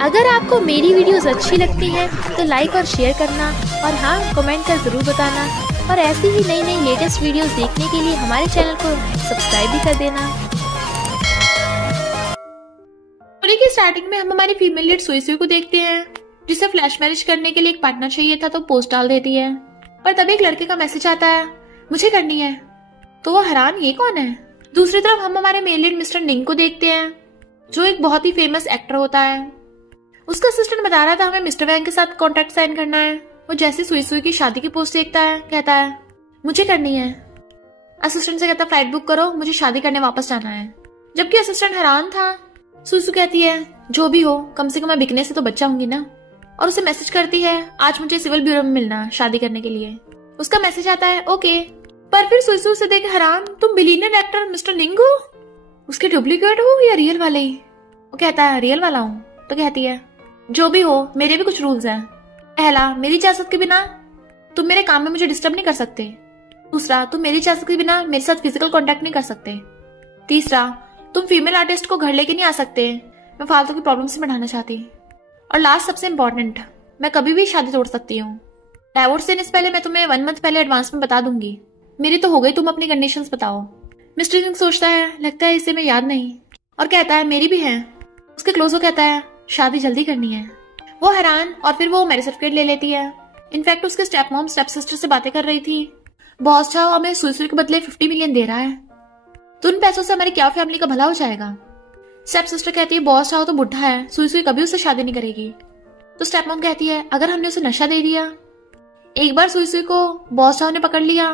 अगर आपको मेरी वीडियोस अच्छी लगती हैं तो लाइक और शेयर करना, और हाँ, कमेंट कर जरूर बताना। और ऐसी ही नई नई लेटेस्ट वीडियोस देखने के लिए हमारे चैनल को सब्सक्राइब भी कर देना। स्टोरी की स्टार्टिंग में हम हमारी फीमेल लीड सुई सुई को देखते हैं, जिसे फ्लैश मैरिज करने के लिए एक पार्टनर चाहिए था, तो पोस्ट डाल देती है। पर तभी एक लड़के का मैसेज आता है, मुझे करनी है। तो वो हैरान, ये कौन है। दूसरी तरफ हम हमारे मेल लीड मिस्टर निंग को देखते हैं, जो एक बहुत ही फेमस एक्टर होता है। उसका असिस्टेंट बता रहा था हमें मिस्टर वैंग के साथ कॉन्ट्रैक्ट साइन करना है। वो जैसे सुई सुई की शादी की पोस्ट देखता है, कहता है मुझे करनी है। असिस्टेंट से कहता है फ्लाइट बुक करो, मुझे शादी करने वापस जाना है। जबकि असिस्टेंट हैरान था। सुई सुई कहती है जो भी हो, कम से कम मैं बिकने से तो बच जाऊंगी ना। और उसे मैसेज करती है आज मुझे सिविल ब्यूरो में मिलना शादी करने के लिए। उसका मैसेज आता है ओके। पर फिर सुई सुई उसे देख हैरान, तुम बिलियनर एक्टर मिस्टर निंग हो? उसके डुप्लीकेट हो या रियल वाले ही? वो कहता है रियल वाला हूँ। तो कहती है जो भी हो, मेरे भी कुछ रूल्स हैं। पहला, मेरी इजाजत के बिना तुम मेरे काम में मुझे डिस्टर्ब नहीं कर सकते। दूसरा, तुम मेरी इजाजत के बिना मेरे साथ फिजिकल कांटेक्ट नहीं कर सकते। तीसरा, तुम फीमेल आर्टिस्ट को घर लेके नहीं आ सकते, मैं फालतू की प्रॉब्लम से बढ़ाना चाहती। और लास्ट, सबसे इम्पोर्टेंट, मैं कभी भी शादी तोड़ सकती हूँ। डाइवोर्स देने से पहले मैं तुम्हें 1 मंथ पहले एडवांस में बता दूंगी। मेरी तो हो गई, तुम अपनी कंडीशंस बताओ। मिस्टर सिंह सोचता है, लगता है इसे मैं याद नहीं, और कहता है मेरी भी है। उसके क्लोज हो कहता है शादी जल्दी करनी है। वो हैरान, और फिर वो मैरिज सर्टिफिकेट ले लेती है। इनफैक्ट उसके स्टेप मॉम स्टेप सिस्टर से बातें कर रही थी, बॉस चाहो हमें सुई सुई के बदले 50 मिलियन दे रहा है, तो उन पैसों से हमारी क्या फैमिली का भला हो जाएगा। स्टेप सिस्टर कहती है बॉस चाहो तो बुढ़ा है, सुई सुई कभी उससे शादी नहीं करेगी। तो स्टेप मॉम कहती है अगर हमने उसे नशा दे दिया, एक बार सुई सुई को बॉस चाहो ने पकड़ लिया,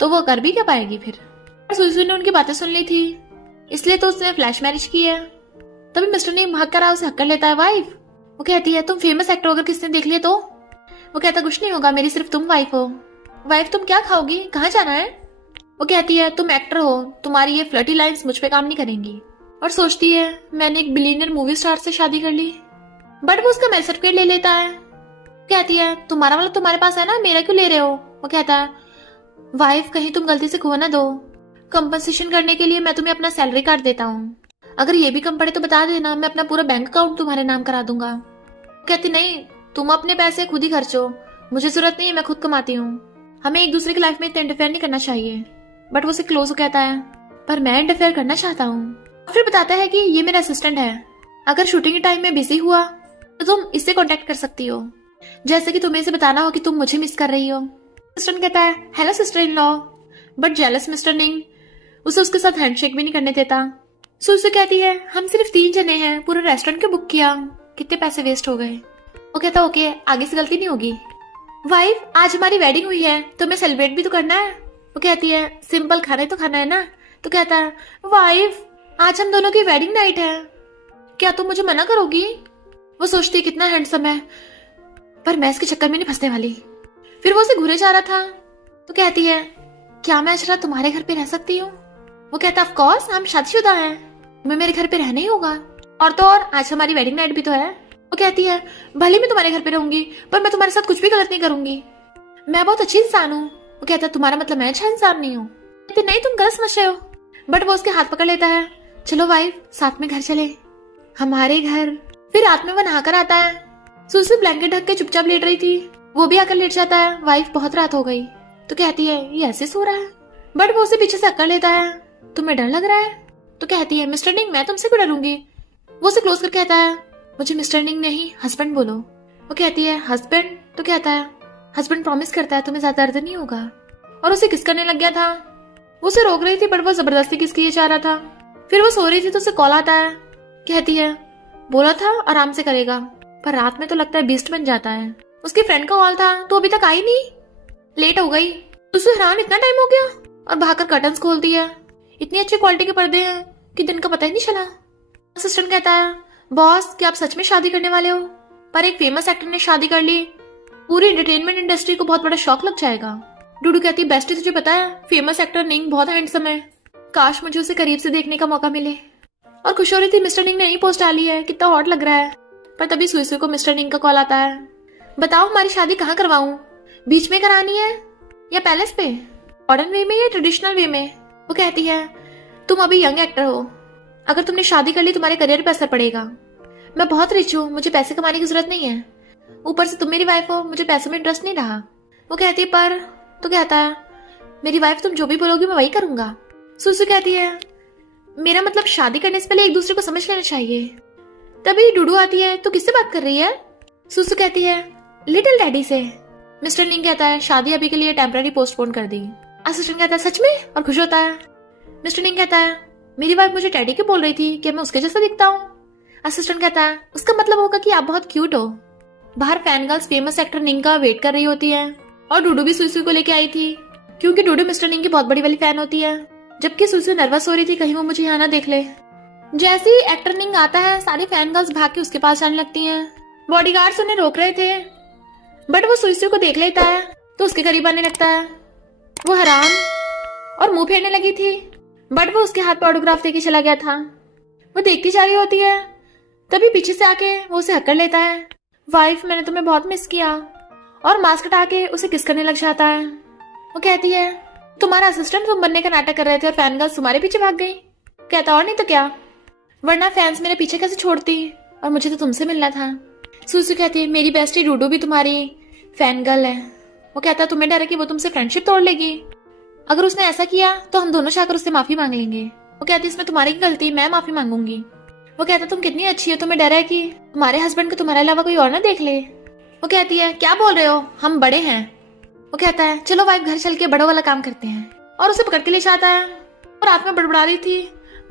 तो वो कर भी क्या पाएगी फिर। सुई सुई ने उनकी बातें सुन ली थी, इसलिए तो उसने फ्लैश मैरिज की है। तभी मिस्टर ने भाग कर उसे हक कर लेता है वाइफ। वो कहती है तुम फेमस एक्टर अगर किसने देख लिया तो? वो कहता कुछ नहीं होगा, मेरी सिर्फ तुम वाइफ हो। वाइफ तुम क्या खाओगी, कहाँ जाना है? वो कहती है तुम एक्टर हो, तुम्हारी ये फ्लर्टी लाइन्स मुझ पे काम नहीं करेंगी। और सोचती है मैंने एक बिलियनर मूवी स्टार से शादी कर ली। बट वो उसका मैरिज सर्टिफिकेट ले लेता है। कहती है तुम्हारा वाला तुम्हारे पास है ना, मेरा क्यों ले रहे हो? वो कहता है वाइफ कहीं तुम गलती से खो ना दो, कंपनसेशन करने के लिए मैं तुम्हें अपना सैलरी कार्ड देता हूँ, अगर ये भी कम पड़े तो बता देना, मैं अपना पूरा बैंक अकाउंट तुम्हारे नाम करा दूंगा। कहती नहीं, तुम अपने पैसे खुद ही खर्चो, मुझे जरूरत नहीं है, मैं खुद कमाती हूँ, हमें एक दूसरे की लाइफ में इतना इंटरफेयर नहीं करना चाहिए। बट वो उसे क्लोज हो कहता है पर मैं इंटरफेयर करना चाहता हूँ। फिर बताता है कि ये मेरा असिस्टेंट है, अगर शूटिंग के टाइम में बिजी हुआ तो तुम इससे कॉन्टेक्ट कर सकती हो, जैसे कि तुम्हें इसे बताना हो कि तुम मुझे मिस कर रही हो। असिस्टेंट कहता है hello sister in law. But jealous mister Ning उसे उसके साथ हैंडशेक भी नहीं करने देता। सुई सुई कहती है हम सिर्फ 3 जने हैं, पूरा रेस्टोरेंट क्यों बुक किया, कितने पैसे वेस्ट हो गए। वो कहता ओके, आगे से गलती नहीं होगी। वाइफ आज हमारी वेडिंग हुई है तो हमें सेलिब्रेट भी तो करना है। वो कहती है सिंपल खाना ही तो खाना है ना। तो कहता है वाइफ आज हम दोनों की वेडिंग नाइट है, क्या तुम मुझे मना करोगी? वो सोचती है कितना हैंडसम है, पर मैं इसके चक्कर में नहीं फंसने वाली। फिर वो उसे घूरे जा रहा था तो कहती है क्या मैं आज रात तुम्हारे घर पे रह सकती हूँ? वो कहता ऑफ कोर्स, हम शादीशुदा हैं, मैं मेरे घर पे रहना ही होगा, और तो और आज हमारी वेडिंग नाइट भी तो है। वो कहती है भले मैं तुम्हारे घर पे रहूंगी, पर मैं तुम्हारे साथ कुछ भी गलत नहीं करूंगी, मैं बहुत अच्छी इंसान हूँ। वो कहता है तुम्हारा मतलब मैं अच्छा इंसान नहीं हूँ? कहती नहीं, तुम गलत समझ रहे हो। बट वो उसके हाथ पकड़ लेता है, चलो वाइफ साथ में घर चले, हमारे घर। फिर रात में वो नहाकर आता है। सुई ब्लैंकेट ढक के चुपचाप लेट रही थी, वो भी आकर लेट जाता है। वाइफ बहुत रात हो गई तो कहती है ये ऐसे सो रहा है। बट वो उसे पीछे से अक्कर लेता है, तुम्हें डर लग रहा है? तो कहती है मिस्टर निंग मैं तुमसे क्यों डरूंगी। वो उसे क्लोज कर कहता है मुझे मिस्टर निंग नहीं हस्बैंड बोलो। वो कहती है हस्बैंड? तो कहता है हस्बैंड प्रॉमिस करता है तुम्हें ज्यादा दर्द नहीं होगा। और उसे किस करने लग गया था। वो उसे रोक रही थी बट वो जबरदस्ती किस किए जा रहा था। फिर वो सो रही थी तो उसे कॉल आता है, कहती है बोला था आराम से करेगा, पर रात में तो लगता है बीस्ट बन जाता है। उसकी फ्रेंड का कॉल था तो अभी तक आई नहीं, लेट हो गई। उसे हैरान, इतना टाइम हो गया, और भागकर कर्टन्स खोल दिया। इतनी अच्छी क्वालिटी के पर्दे हैं कि दिन का पता ही नहीं चला। असिस्टेंट कहता है बॉस क्या आप सच में शादी करने वाले हो? पर एक फेमस एक्टर ने शादी कर ली, पूरी एंटरटेनमेंट इंडस्ट्री को बहुत बड़ा शॉक लग जाएगा। डूडू कहती है बेस्टी तुझे पता है फेमस एक्टर निंग बहुत हैंडसम है, काश मुझे उसे करीब से देखने का मौका मिले। और खुश हो रही थी मिस्टर निंग ने नई पोस्ट डाली है, कितना हॉट लग रहा है। पर तभी सुई सुई को मिस्टर निंग का कॉल आता है, बताओ हमारी शादी कहाँ करवाऊं, बीच में करानी है या पैलेस पे, मॉडर्न वे में या ट्रेडिशनल वे में? वो कहती है तुम अभी यंग एक्टर हो, अगर तुमने शादी कर ली तुम्हारे करियर पे असर पड़ेगा, मैं बहुत रिच हूँ, मुझे पैसे कमाने की जरूरत नहीं है। ऊपर से तुम मेरी वाइफ हो, मुझे पैसों में इंटरेस्ट नहीं रहा। वो कहती है पर, तो कहता है मेरी वाइफ तुम जो भी बोलोगी मैं वही करूंगा। सुसु कहती है मेरा मतलब शादी करने से पहले एक दूसरे को समझ लेना चाहिए। तभी डूडू आती है, तो किससे बात कर रही है? सुसु कहती है लिटिल डैडी से। मिस्टर लिंग कहता है शादी अभी के लिए टेम्पररी पोस्टपोन कर दी। असिस्टेंट कहता है सच में, और खुश होता है। मिस्टर लिंग कहता है मेरी वाइफ मुझे डैडी की बोल रही थी कि मैं उसके जैसा दिखता हूँ। असिस्टेंट कहता है उसका मतलब होगा कि आप बहुत क्यूट हो। बाहर फैन गर्ल्स फेमस एक्टर निंग का वेट कर रही होती है और डूडू भी सुसु को लेके आई थी, क्योंकि डूडू मिस्टर निंग की बहुत बड़ी वाली फैन होती है। जबकि सुसु नर्वस हो रही थी कहीं वो मुझे यहाँ ना देख ले। जैसे ही एक्टर निंग आता है सारी फैन गर्ल्स भाग के उसके पास जाने लगती हैं। बॉडीगार्ड्स उन्हें रोक रहे थे, बट वो सुसु को देख लेता है तो उसके करीब आने लगता है। वो हैरान और मुंह फेरने लगी थी, बट वो उसके हाथ पर ऑटोग्राफ देके चला गया था। वो देखती जा रही होती है, तभी पीछे से आके वो उसे हक कर लेता है। वाइफ मैंने तुम्हें बहुत मिस किया, और मास्क हटा के उसे किस करने लग जाता है। वो कहती है तुम्हारा असिस्टेंट तुम बनने का नाटक कर रहे थे और फैन गर्ल्स तुम्हारे पीछे भाग गई। कहता और नहीं तो क्या, वरना फैंस मेरे पीछे कैसे छोड़ती, और मुझे तो तुमसे मिलना था। सुसु कहती है मेरी बेस्टी डूडू भी तुम्हारी फैन गर्ल है। वो कहता तुम्हें डर है कि वो तुमसे फ्रेंडशिप तोड़ लेगी। अगर उसने ऐसा किया तो हम दोनों जाकर उससे माफी मांग लेंगे। वो कहती इसमें तुम्हारी गलती, मैं माफी मांगूंगी। वो कहता तुम कितनी अच्छी हो, तुम्हें डर है कि तुम्हारे हस्बैंड को तुम्हारे अलावा कोई और ना देख ले। वो कहती है क्या बोल रहे हो, हम बड़े हैं। वो कहता है चलो वाइफ घर चल के बड़ों वाला काम करते हैं, और उसे पकड़ के ले जाता है। और रात में बड़बड़ा रही थी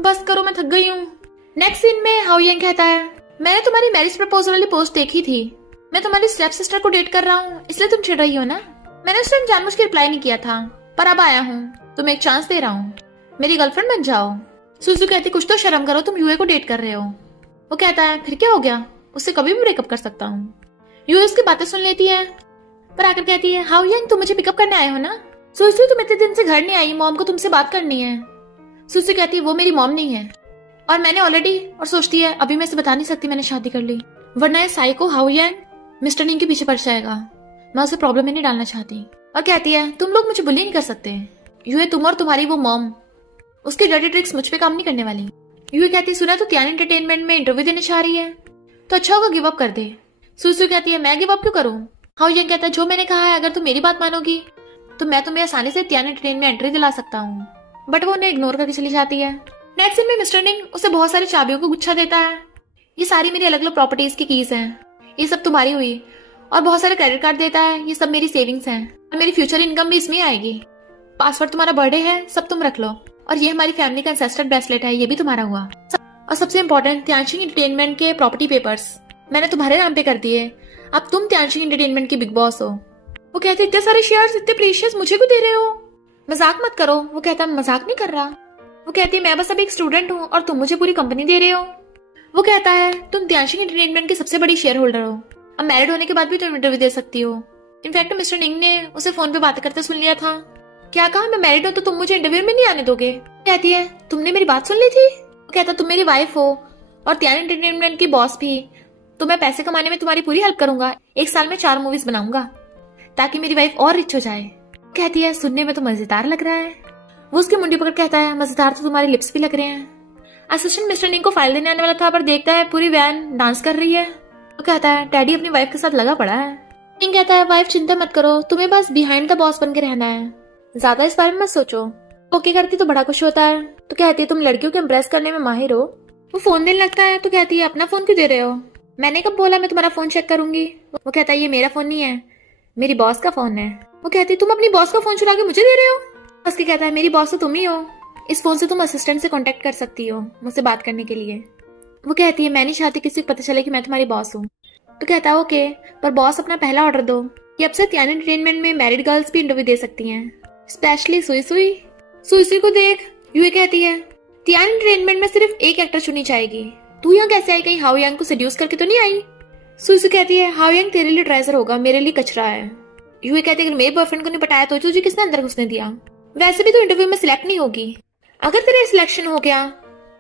बस करो मैं थक गई हूँ। नेक्स्ट सीन में हाउ यंग कहता है मैंने तुम्हारी मैरिज प्रपोजल वाली पोस्ट देखी थी, मैं तुम्हारी स्टेप सिस्टर को डेट कर रहा हूँ इसलिए तुम चिढ़ रही हो ना। मैंने उस टाइम जानबूझ के रिप्लाई नहीं किया था, पर अब आया हूँ, तुम्हें एक चांस दे रहा हूँ, मेरी गर्लफ्रेंड बन जाओ। सुसु कहती कुछ तो शर्म करो, तुम यूए को डेट कर रहे हो। वो कहता है फिर क्या हो गया, उससे कभी भी ब्रेकअप कर सकता हूँ। यूए उसकी बातें सुन लेती है, पर आकर कहती है हाउ यंग तुम मुझे पिकअप करने आए हो ना। सुसु तुम इतने दिन से घर नहीं आई, मॉम को तुमसे बात करनी है। सुसु कहती है वो मेरी मॉम नहीं है, और मैंने ऑलरेडी, और सोचती है अभी मैं इसे बता नहीं सकती मैंने शादी कर ली, वरना ये साइको हाउ यंग मिस्टर निंग के पीछे पड़ जाएगा। मैं उसे प्रॉब्लम में नहीं डालना चाहती। और कहती है तुम लोग मुझे बुली नहीं कर सकते, यूए तुम और तुम्हारी वो मॉम, उसकी डर्टी ट्रिक्स मुझ पे काम नहीं करने वाली। यूए कहती है सुना तो त्यान एंटरटेनमेंट में इंटरव्यू देने जा रही है, तो अच्छा होगा गिव अप कर दे। सुसु कहती है मैं गिव अप क्यों करूं। हाउ यंग कहता है जो मैंने कहा है अगर तुम मेरी बात मानोगी तो मैं तुम्हें आसानी से त्यान एंटरटेनमेंट में एंट्री दिला सकता हूँ, बट वो उन्हें इग्नोर करके चली जाती है। नेक्स्ट सीन में मिस्टर निंग उसे बहुत सारी चाबियों को गुच्छा देता है। ये सारी मेरी अलग अलग प्रॉपर्टीज की कीज हैं, ये सब तुम्हारी हुई, और बहुत सारे क्रेडिट कार्ड देता है, ये सब मेरी सेविंग्स हैं, और मेरी फ्यूचर इनकम भी इसमें आएगी। पासवर्ड तुम्हारा बर्थडे है, सब तुम रख लो, और ये हमारी फैमिली का एंसेस्टर ब्रेसलेट है, ये भी तुम्हारा हुआ। और सबसे इम्पोर्टेंट त्यानशिंग एंटरटेनमेंट के प्रॉपर्टी पेपर्स मैंने तुम्हारे नाम पे कर दिए, अब तुम त्यानशिंग एंटरटेनमेंट की बिग बॉस हो। वो कहते इतने सारे शेयर्स इतने प्रीशियस मुझे क्यों दे रहे हो, मजाक मत करो। वो कहता मजाक नहीं कर रहा। वो कहती है मैं बस अभी एक स्टूडेंट हूँ और तुम मुझे पूरी कंपनी दे रहे हो। वो कहता है तुम त्यानशिंग एंटरटेनमेंट की सबसे बड़ी शेयर होल्डर हो, अब मैरिड होने के बाद भी तुम इंटरव्यू दे सकती हो। इनफैक्ट मिस्टर निंग ने उसे फोन पे बात करते सुन लिया था। क्या कहा मैं मैरिड हूँ तो तुम मुझे इंटरव्यू में नहीं आने दोगे। कहती है तुमने मेरी बात सुन ली थी। वो कहता तुम मेरी वाइफ हो और त्यान एंटरटेनमेंट की बॉस भी, तो मैं पैसे कमाने में तुम्हारी पूरी हेल्प करूंगा, एक साल में 4 मूवीज बनाऊंगा ताकि मेरी वाइफ और रिच हो जाए। कहती है सुनने में तो मजेदार लग रहा है। वो उसकी मुंडी पकड़ कहता है मजेदार तो तुम्हारे लिप्स भी लग रहे हैं। असिस्टेंट मिस्टर निंग को फाइल देने आने वाला था, पर देखता है पूरी वैन डांस कर रही है। वो कहता है डैडी अपनी वाइफ के साथ लगा पड़ा है। निंग कहता है वाइफ चिंता मत करो, तुम्हें बस बिहाइंड द बॉस बन के रहना है, ज्यादा इस बारे में मत सोचो। ओके करती तो बड़ा खुश होता है। तो कहती है तुम लड़कियों को इम्प्रेस करने में माहिर हो। वो फोन देने लगता है तो कहती है अपना फोन क्यों दे रहे हो, मैंने कब बोला मैं तुम्हारा फोन चेक करूंगी। वो कहता है ये मेरा फोन नहीं है, मेरी बॉस का फोन है। वो कहती है तुम अपनी बॉस का फोन चुरा के मुझे दे रहे हो। उसके कहता है मेरी बॉस तो तुम ही हो, इस फोन से तुम असिस्टेंट से कांटेक्ट कर सकती हो मुझसे बात करने के लिए। वो कहती है मैं नहीं चाहती किसी को पता चले कि मैं तुम्हारी बॉस हूँ। तो कहता है ओके, पर बॉस अपना पहला ऑर्डर दो कि अब से त्यान एंटरटेनमेंट में मैरिड गर्ल्स भी इंटरव्यू दे सकती हैं, स्पेशली सुई सुई। सुई सुई को देख यूए कहती है त्यान एंटरटेनमेंट में सिर्फ एक एक्टर चुनी जाएगी, तू यहाँ कैसे आई, कहीं हाउ यंग को सेड्यूस करके तो नहीं आई। सुई सुई कहती है हाउ यंग तेरे लिए ट्रेजर होगा, मेरे लिए कचरा है। यूए कहती है अगर मेरे बॉयफ्रेंड को नहीं पटाया तो तुझे किसने अंदर घुसने दिया, वैसे भी तो इंटरव्यू में सिलेक्ट नहीं होगी, अगर तेरा सिलेक्शन हो गया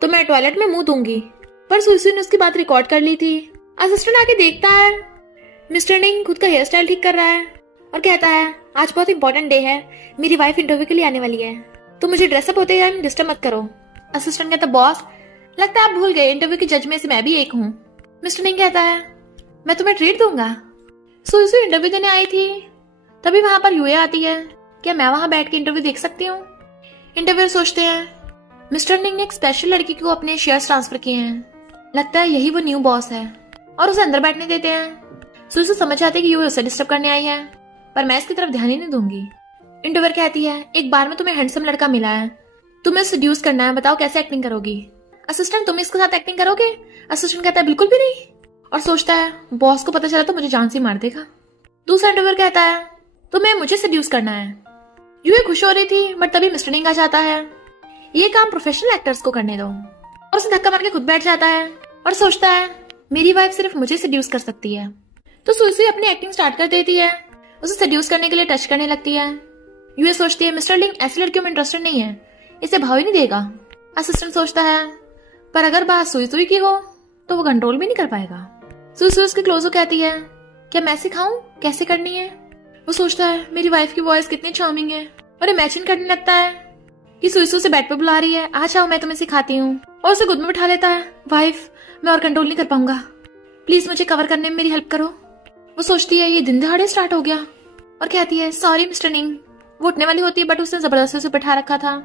तो मैं टॉयलेट में मुंह दूंगी। पर सुई सुई ने उसकी बात रिकॉर्ड कर ली थी। असिस्टेंट आके देखता है मिस्टर निंग खुद का हेयर स्टाइल ठीक कर रहा है और कहता है आज बहुत इंपॉर्टेंट डे है, मेरी वाइफ इंटरव्यू के लिए आने वाली है, तो मुझे ड्रेसअप होते ही डिस्टर्ब मत करो। असिस्टेंट कहता बॉस लगता है आप भूल गए इंटरव्यू के जज में से मैं भी एक हूँ। मिस्टर निंग कहता है, मैं तुम्हें ट्रीट दूंगा। सुई इंटरव्यू देने आई थी, तभी वहां पर यूए आती है। क्या मैं वहां बैठ के इंटरव्यू देख सकती हूँ? इंटरव्यूअर सोचते हैं मिस्टर निंग ने एक स्पेशल लड़की को अपने शेयर्स ट्रांसफर किए हैं, लगता है यही वो न्यू बॉस है, और उसे अंदर बैठने देते हैं। सुई समझ आती है कि यूए उसे डिस्टर्ब करने आई है, पर मैं इसकी तरफ ध्यान ही नहीं दूंगी। इंटरव्यूअर कहती है, एक बार में तुम्हें हैंडसम लड़का मिला है, तुम्हें सेड्यूस करना है, बताओ कैसे एक्टिंग करोगी? असिस्टेंट, तुम इसके साथ एक्टिंग करोगे? असिस्टेंट कहता है, बिल्कुल भी नहीं, और सोचता है बॉस को पता चला तो मुझे जान से मार देगा। दूसरा इंटरव्यूअर कहता है, तुम्हें मुझे सेड्यूस करना है। यूए खुश हो रही थी, बट तभी मिस्टर निंग आ जाता है। ये काम प्रोफेशनल एक्टर्स को करने दो, और उसे धक्का मार के खुद बैठ जाता है और सोचता है मेरी वाइफ सिर्फ मुझे सेड्यूस कर सकती है। तो सुई अपनी एक्टिंग स्टार्ट कर देती है, उसे सेड्यूस करने के लिए टच करने लगती है। यूए सोचती है मिस्टर निंग ऐसी लड़कियों में इंटरेस्टेड नहीं है, इसे भाव ही नहीं देगा। असिस्टेंट सोचता है पर अगर बात सुई की हो तो वो कंट्रोल भी नहीं कर पाएगा। सुई उसके क्लोज हो कहती है, क्या मैं सिखाऊं कैसे करनी है? वो सोचता है मेरी वाइफ की वॉइस कितनी चार्मिंग है, और इमेजिन करने लगता है कि सुई उसे बेड पे बुला रही है, आ जाओ मैं तुम्हें सिखाती हूँ, और उसे गोद में बिठा लेता है। वाइफ, मैं और कंट्रोल नहीं कर पाऊंगा, प्लीज मुझे कवर करने में मेरी हेल्प करो। वो सोचती है ये दिन दहाड़े स्टार्ट हो गया, और कहती है सॉरी मिस्टर निंग। वो उठने वाली होती है, बट उसने जबरदस्ती उसे बैठा रखा था।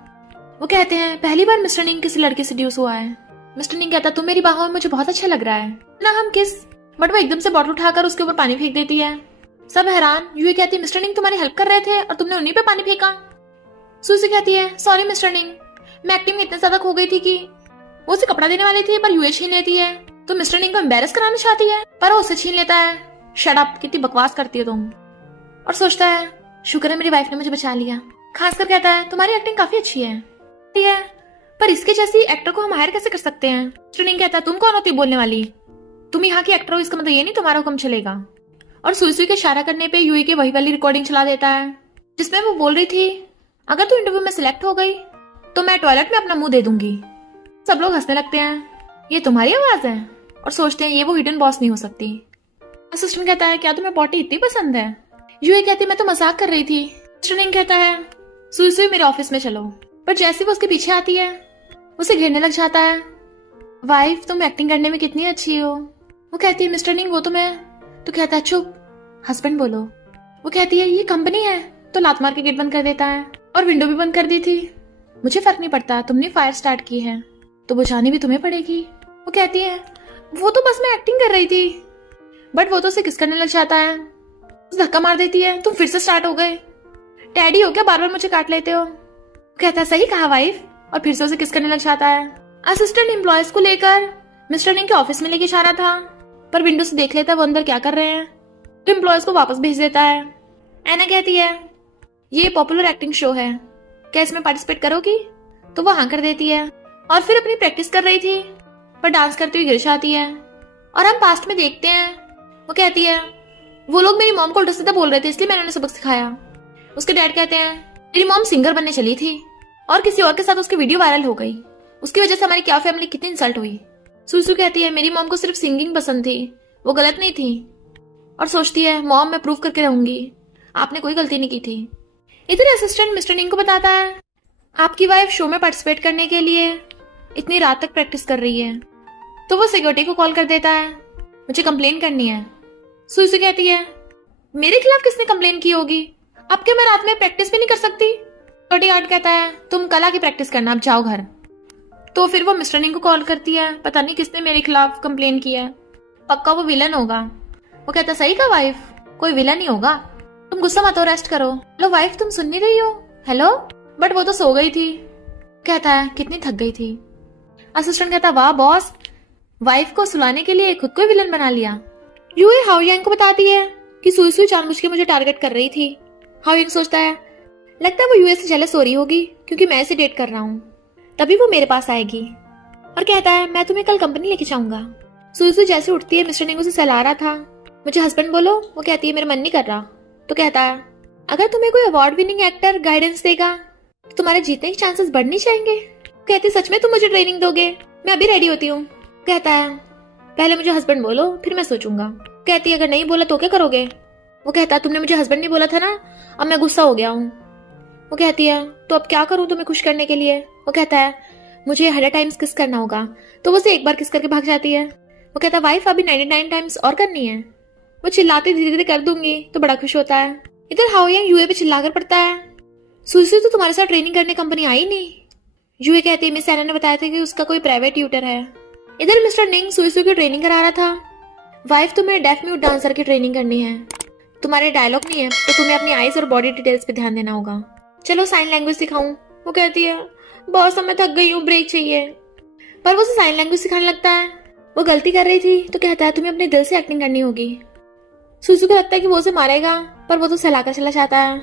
वो कहते हैं पहली बार मिस्टर निंग किसी लड़के से ड्यूस हुआ है। मिस्टर निंग कहता तुम मेरी बाहों में, मुझे बहुत अच्छा लग रहा है ना, हम किस? बट वो एकदम से बॉटल उठाकर उसके ऊपर पानी फेंक देती है। सब हैरान। यूए कहती है मिस्टर निंग तुम्हारी हेल्प कर रहे थे और तुमने उन्हीं पे पानी फेंका। सुई कहती है सॉरी मिस्टर निंग, मैं एक्टिंग में इतने ज्यादा खो गई थी कि वो उसे कपड़ा देने वाली थी, पर यूए छीन लेती है। तो मिस्टर निंग को एम्बेरस कराना चाहती है, पर वो उसे छीन लेता है। शट अप, कितनी बकवास करती हो तुम। और सोचता है शुक्र है मेरी वाइफ ने मुझे बचा लिया। खासकर कहता है तुम्हारी एक्टिंग काफी अच्छी है, पर इसके जैसी एक्टर को हम हायर कैसे कर सकते हैं? मिस्टर निंग कहता है तुम कौन होती है बोलने वाली, तुम यहाँ की एक्टर हो, इसका मतलब ये नहीं तुम्हारा हुक्म चलेगा। और सुई के इशारा करने पे यूए की वही वाली रिकॉर्डिंग चला देता है, जिसमें वो बोल रही थी अगर तू इंटरव्यू में सिलेक्ट हो गई तो मैं टॉयलेट में अपना मुंह दे दूंगी। सब लोग हंसने लगते हैं, ये तुम्हारी आवाज है, और सोचते हैं ये वो हिडन बॉस नहीं हो सकती। असिस्टेंट कहता है क्या तुम्हें पॉटी इतनी पसंद है? यूए कहती मैं तो मजाक कर रही थी। मिस्टर निंग कहता है सुई मेरे ऑफिस में चलो, पर जैसे वो उसके पीछे आती है उसे घेरने लग जाता है। वाइफ, तुम एक्टिंग करने में कितनी अच्छी हो। वो कहती है मिस्टर निंग वो तो मैं। तो कहता है चुप, हस्बैंड बोलो। वो कहती है ये कंपनी है, तो लात मार के गेट बंद कर देता है, और विंडो भी बंद कर दी थी। मुझे फर्क नहीं पड़ता, तुमने फायर स्टार्ट की है तो बुझानी भी तुम्हें पड़ेगी। वो कहती है वो तो बस मैं एक्टिंग कर रही थी, बट वो तो उसे किस करने लग जाता है। धक्का मार देती है, तुम फिर से स्टार्ट हो गए, डैडी हो क्या, बार बार मुझे काट लेते हो। कहता है सही कहा वाइफ, और फिर से उसे किस करने लग जाता है। असिस्टेंट एम्प्लॉयज को लेकर मिस्टर निंग के ऑफिस में लेके जा रहा था, पर विंडो से देख लेता है वो अंदर क्या कर रहे हैं, तो एम्प्लॉयज को वापस भेज देता है। एना कहती है ये पॉपुलर एक्टिंग शो है, क्या इसमें पार्टिसिपेट करोगी? तो वो हाँ कर देती है, और फिर अपनी प्रैक्टिस कर रही थी, पर डांस करती हुई गिर जाती है। और हम पास्ट में देखते हैं, वो कहती है वो लोग मेरी मॉम को उल्टा सीधा बोल रहे थे, इसलिए मैंने उन्हें सबक सिखाया। उसके डैड कहते हैं मेरी मॉम सिंगर बनने चली थी और किसी और के साथ उसकी वीडियो वायरल हो गई, उसकी वजह से हमारी क्या फैमिली कितनी इंसल्ट हुई। सुसु कहती है मेरी मॉम को सिर्फ सिंगिंग पसंद थी, वो गलत नहीं थी। और सोचती है मॉम मैं प्रूव करके रहूंगी, आपने कोई गलती नहीं की थी। इधर असिस्टेंट मिस्टर निंग को बताता है आपकी वाइफ शो में पार्टिसिपेट करने के लिए इतनी रात तक प्रैक्टिस कर रही है। तो वो सिक्योरिटी को कॉल कर देता है, मुझे कंप्लेन करनी है। सुसु कहती है मेरे खिलाफ किसने कंप्लेन की होगी, अब क्या मैं रात में प्रैक्टिस भी नहीं कर सकती? सिक्योरिटी गार्ड कहता है तुम कल आके प्रैक्टिस करना, अब जाओ घर। तो फिर वो मिस्टर निंग को कॉल करती है, पता नहीं किसने मेरे खिलाफ कंप्लेन किया है, पक्का वो विलन होगा। वो कहता सही का वाइफ, कोई विलन नहीं होगा, तुम गुस्सा मत हो, रेस्ट करो। हेलो वाइफ, तुम सुन नहीं रही हो? हेलो, बट वो तो सो गई थी। कहता है कितनी थक गई थी। असिस्टेंट कहता वाह बॉस, वाइफ को सुलाने के लिए खुद को विलन बना लिया। यूए हाओयांग को बताती है कि सुई जानबूझ के मुझे टारगेट कर रही थी। हाओयांग सोचता है लगता है वो यूए से जेलस हो रही होगी क्योंकि मैं इसे डेट कर रहा हूँ, तभी वो मेरे पास आएगी। और कहता है मैं तुम्हें कल कंपनी लेके जाऊंगा। सुई जैसे उठती है, मिस्टर निंग उसे सहला रहा था, मुझे हस्बैंड बोलो। वो कहती है मेरा मन नहीं कर रहा। तो कहता है अगर तुम्हें कोई अवार्ड विनिंग एक्टर गाइडेंस देगा तो तुम्हारे जीतने के चांसेस बढ़ने जाएंगे। कहती सच में तुम मुझे ट्रेनिंग दोगे? मैं अभी रेडी होती हूँ। कहता है पहले मुझे हस्बैंड बोलो फिर मैं सोचूंगा। कहती है अगर नहीं बोला तो क्या करोगे? वो कहता है तुमने मुझे हस्बैंड नहीं बोला था ना, अब मैं गुस्सा हो गया हूँ। वो कहती है तो अब क्या करूँ तुम्हें खुश करने के लिए? वो कहता है मुझे 100 टाइम्स किस करना होगा। तो वो उसे एक बार किस करके भाग जाती है। वो कहता वाइफ अभी 99 टाइम्स और करनी है। वो चिल्लाते धीरे धीरे कर दूंगी तो बड़ा खुश होता है। इधर हाओयांग यूए पे चिल्लाकर पड़ता है, सुई सुई तो तुम्हारे साथ ट्रेनिंग करने कंपनी आई नहीं। यूए कहती है मिस एना ने बताया था कि उसका कोई प्राइवेट ट्यूटर है। इधर मिस्टर निंग सुई सुई की ट्रेनिंग करा रहा था। वाइफ तुम्हें डेफ म्यूट डांसर की ट्रेनिंग करनी है, तुम्हारे डायलॉग नहीं है तो तुम्हें अपनी आईज और बॉडी डिटेल्स पे ध्यान देना होगा। चलो साइन लैंग्वेज सिखाऊं। वो कहती है बहुत समय थक गई हूँ, ब्रेक चाहिए। पर वो उसे साइन लैंग्वेज सिखाने लगता है। वो गलती कर रही थी तो कहता है तुम्हें अपने दिल से एक्टिंग करनी होगी। सुसु को लगता है कि वो उसे मारेगा पर वो तो सहलाकर चला जाता है।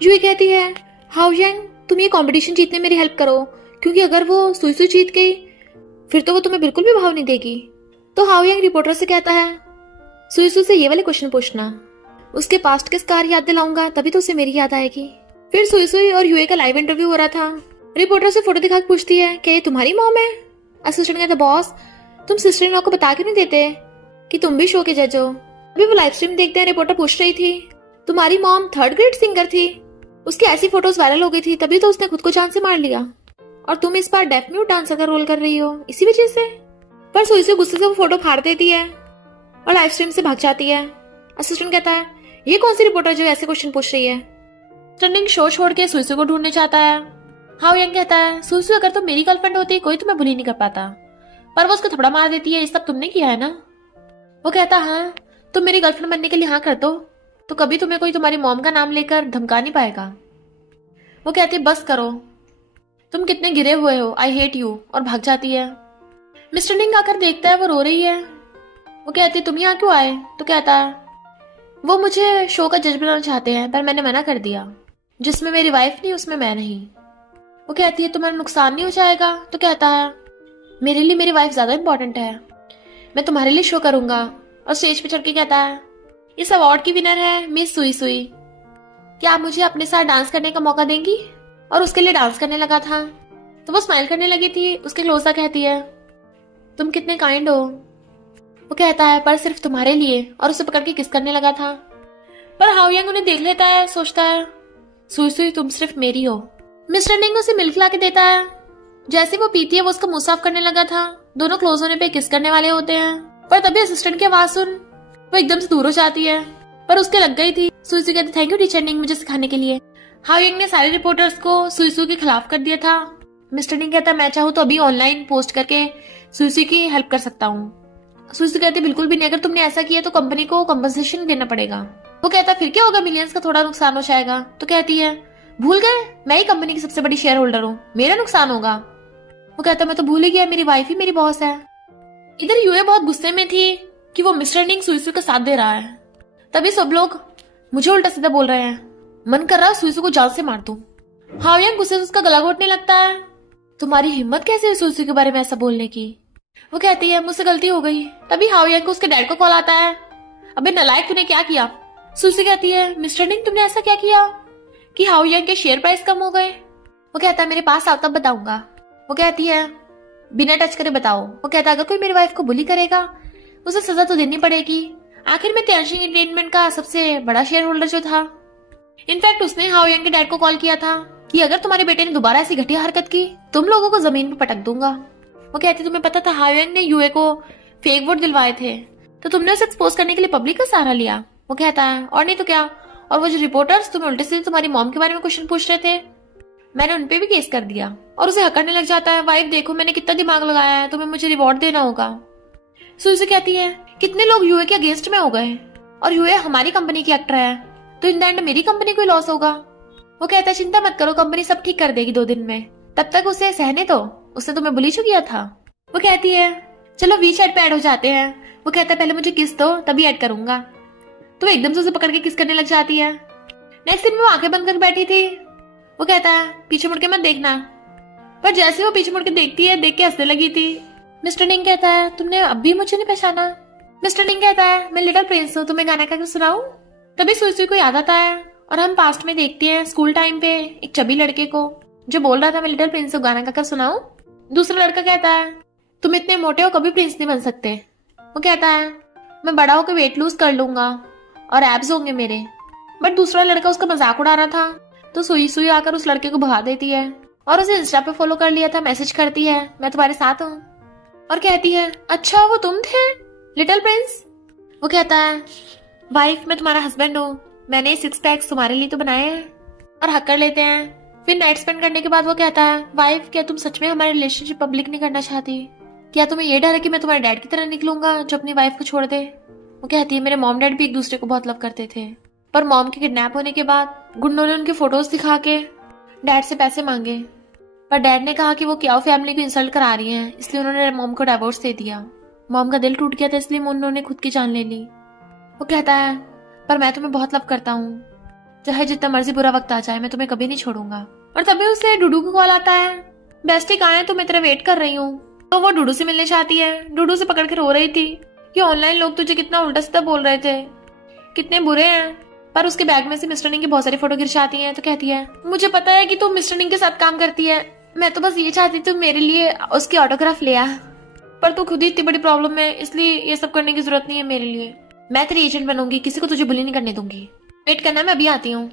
यूई कहती है हाओयांग तुम ये कंपटीशन जीतने मेरी हेल्प करो, क्योंकि अगर वो सुई जीत गई फिर तो वो तुम्हें बिल्कुल भी भाव नहीं देगी। तो हाओयांग रिपोर्टर से कहता है सुई से ये वाले क्वेश्चन पूछना, उसके पास्ट के स्कार याद दिलाऊंगा तभी तो उसे मेरी याद आएगी। फिर सुई और यूए का लाइव इंटरव्यू हो रहा था। रिपोर्टर से फोटो दिखा पूछती है क्या ये तुम्हारी मॉम है। असिस्टेंट कहता बॉस तुम सिस्टर इन लॉ को बता क्यों नहीं देते कि तुम भी शो के जज हो। अभी वो लाइव स्ट्रीम देखते हैं। रिपोर्टर पूछ रही थी तुम्हारी मॉम 3rd ग्रेड सिंगर थी, उसकी ऐसी फोटोज वायरल हो गई थी तभी तो उसने खुद को जान से मार लिया, और तुम इस बार डेफ म्यूट डांसर का रोल कर रही हो इसी वजह से। पर सुई गुस्से से वो फोटो फाड़ देती है और लाइव स्ट्रीम से भाग जाती है। असिस्टेंट कहता है ये कौन सी रिपोर्टर जो ऐसे क्वेश्चन पूछ रही है। टर्निंग शो छोड़ के सुई को ढूंढने चाहता है। हाओयांग कहता है सुई अगर तुम मेरी गर्लफ्रेंड होती कोई तुम्हें बुली नहीं कर पाता, पर वो उसको थपड़ा मार देती है, ये सब तुमने किया है ना। वो कहता हाँ तुम मेरी गर्लफ्रेंड बनने के लिए हाँ कर दो तो कभी तुम्हें कोई तुम्हारी मॉम का नाम लेकर धमका नहीं पाएगा। वो कहती है बस करो, तुम कितने गिरे हुए हो, आई हेट यू, और भाग जाती है। मिस्टर निंग आकर देखता है वो रो रही है। वो कहती है तुम यहाँ क्यों आए। तो कहता है वो मुझे शो का जज बनाना चाहते हैं पर मैंने मना कर दिया, जिसमें मेरी वाइफ नहीं उसमें मैं नहीं। वो कहती है तुम्हारा नुकसान नहीं हो जाएगा। तो कहता है मेरे लिए मेरी वाइफ ज्यादा इंपॉर्टेंट है, मैं तुम्हारे लिए शो करूंगा। और स्टेज पे चढ़ के कहता है इस अवार्ड की विनर है मिस सुई, क्या आप मुझे अपने साथ डांस करने का मौका देंगी। और उसके लिए डांस करने लगा था तो वो स्माइल करने लगी थी। उसके क्लोज कहती है तुम कितने काइंड हो। वो कहता है पर सिर्फ तुम्हारे लिए, और उसे पकड़ के किस करने लगा था। पर हाओयांग उन्हें देख लेता है, सोचता है सुई तुम सिर्फ मेरी हो। मिस्टर निंग उसे मिल्क ला के देता है। जैसे वो पीती है वो उसका मुंह साफ करने लगा था। दोनों क्लोज होने पे किस करने वाले होते हैं, पर तभी असिस्टेंट की आवाज सुन वो एकदम से दूर हो जाती है, पर उसके लग गई थी। सुई कहती थैंक यू टीचर निंग मुझे सिखाने के लिए। हाओयांग ने सारे रिपोर्टर्स को सुई के खिलाफ कर दिया था। मिस्टर निंग कहता मैं चाहूँ तो अभी ऑनलाइन पोस्ट करके सुई की हेल्प कर सकता हूँ। सुई कहती बिल्कुल भी नहीं, अगर तुमने ऐसा किया तो कंपनी को कंपनसेशन देना पड़ेगा। वो कहता फिर क्या होगा, मिलियंस का थोड़ा नुकसान हो जाएगा। तो कहती है भूल गए मैं ही कंपनी की सबसे बड़ी शेयर होल्डर हूँ, मेरा नुकसान होगा। वो कहता मैं तो भूल ही गया, मेरी वाइफ ही मेरी बॉस है। इधर यूए बहुत गुस्से में थी कि वो मिस्टर निंग सुई का साथ दे रहा है। तभी सब लोग मुझे उल्टा सीधा बोल रहे हैं, मन कर रहा है सुई को जान से मार दूं। हाओयांग गुस्से से उसका गला घोटने लगता है। तुम्हारी हिम्मत कैसे है सुई के बारे में ऐसा बोलने की। वो कहती है मुझसे गलती हो गई। तभी हाओयांग को उसके डैड को कॉल आता है, अबे नलायक तूने क्या किया। सुई कहती है मिस्टर निंग तुमने ऐसा क्या किया कि हाओयांग के शेयर प्राइस कम हो गए। वो कहता है मेरे पास आओ तब बताऊंगा। वो कहती है बिना टच करे बताओ। वो कहता है अगर कोई मेरी वाइफ को बुली करेगा उसे सजा तो देनी पड़ेगी। आखिर में त्याशिंग एंटरटेनमेंट का सबसे बड़ा शेयर होल्डर जो था, इनफैक्ट उसने हाओयांग के डैड को कॉल किया था कि अगर तुम्हारे बेटे ने दोबारा ऐसी घटिया हरकत की तुम लोगों को जमीन पर पटक दूंगा। वो कहती तुम्हें पता था हाओयांग ने यूए को फेक वोट दिलवाए थे तो तुमने उसे एक्सपोज करने के लिए पब्लिक का सहारा लिया। वो कहता है और नहीं तो क्या, और वो जो रिपोर्टर्स तुम्हें उल्टे सीधे तुम्हारी मॉम के बारे में क्वेश्चन पूछ रहे थे मैंने उनपे भी केस कर दिया। और उसे हकड़ने लग जाता है, वाइफ देखो मैंने कितना दिमाग लगाया है, तुम्हें मुझे रिवॉर्ड देना होगा। सुई से कहती है कितने लोग यूए के अगेंस्ट में हो गए और यूए हमारी कंपनी की एक्टर है तो इन द एंड मेरी कंपनी को लॉस होगा। वो कहता है चिंता मत करो कंपनी सब ठीक कर देगी 2 दिन में, तब तक उसे सहने दो, उसने तुम्हें बुली किया था। वो कहती है चलो वीचैट पे ऐड हो जाते हैं। वो कहता है पहले मुझे किस दो तभी ऐड करूंगा। तो एकदम से उसे पकड़ के किस करने लग जाती है। नेक्स्ट दिन वो आंखें बंद कर बैठी थी। वो कहता है पीछे मुड़ के मत देखना, पर जैसे वो पीछे मुड़ के देखती है देख के हंसने लगी थी। मिस्टर निंग कहता है तुमने अब भी मुझे नहीं पहचाना। मिस्टर निंग कहता है मैं लिटिल प्रिंस हूँ, तुम्हें गाना गाकर सुनाऊं। तभी सुई को याद आता है और हम पास्ट में देखते हैं स्कूल टाइम पे एक चबी लड़के को जो बोल रहा था मैं लिटिल प्रिंस हूँ गाना गाकर सुनाऊं। दूसरा लड़का कहता है तुम इतने मोटे हो कभी प्रिंस नहीं बन सकते। वो कहता है मैं बड़ा होकर वेट लूज कर लूंगा और एब्स होंगे मेरे। बट दूसरा लड़का उसका मजाक उड़ा रहा था तो सुई आकर उस लड़के को भगा देती है और उसे इंस्टा पे फॉलो कर लिया था। मैसेज करती है मैं तुम्हारे साथ हूँ और कहती है अच्छा वो तुम थे। Little Prince? वो कहता है, वाइफ मैं तुम्हारा हस्बैंड हूँ, मैंने ये 6 पैक्स तुम्हारे लिए तो बनाए हैं। और हक कर लेते हैं। फिर नाइट स्पेंड करने के बाद वो कहता है, वाइफ क्या तुम सच में हमारे रिलेशनशिप पब्लिक नहीं करना चाहती? क्या तुम्हें ये डर है कि मैं तुम्हारे डैड की तरह निकलूंगा जो अपनी वाइफ को छोड़ दे? वो कहती है, मेरे मॉम डैड भी एक दूसरे को बहुत लव करते थे, पर मॉम के किडनैप होने के बाद गुंडों ने उनके फोटोज दिखा के डैड से पैसे मांगे, पर डैड ने कहा कि वो क्या फैमिली को इंसल्ट करा रही हैं, इसलिए उन्होंने मॉम को डिवोर्स दे दिया। मॉम का दिल टूट गया था, इसलिए उन्होंने खुद की जान ले ली। वो कहता है, पर मैं तुम्हें बहुत लव करता हूँ, चाहे जितना मर्जी बुरा वक्त आ जाए मैं तुम्हें कभी नहीं छोड़ूंगा। और तभी उसे डूडू को कॉल आता है, बेस्टी कहाँ है, तो मैं तेरा वेट कर रही हूँ। तो वो डूडू से मिलने चाहती है। डूडू से पकड़ के रो रही थी कि ऑनलाइन लोग तुझे कितना उल्टा सीधा बोल रहे थे, कितने बुरे हैं। पर उसके बैग में से मिस्टर निंग की बहुत सारी फोटो गिर जाती हैं। तो कहती है, मुझे पता है कि तू मिस्टर निंग के साथ काम करती है, मैं तो बस ये चाहती थी मेरे लिए उसकी ऑटोग्राफ ले आ, पर तू खुद ही इतनी बड़ी प्रॉब्लम में, इसलिए ये सब करने की जरूरत नहीं है मेरे लिए। मैं तेरी एजेंट बनूंगी, किसी को तुझे बुली नहीं करने दूंगी, वेट करना, मैं अभी आती हूँ।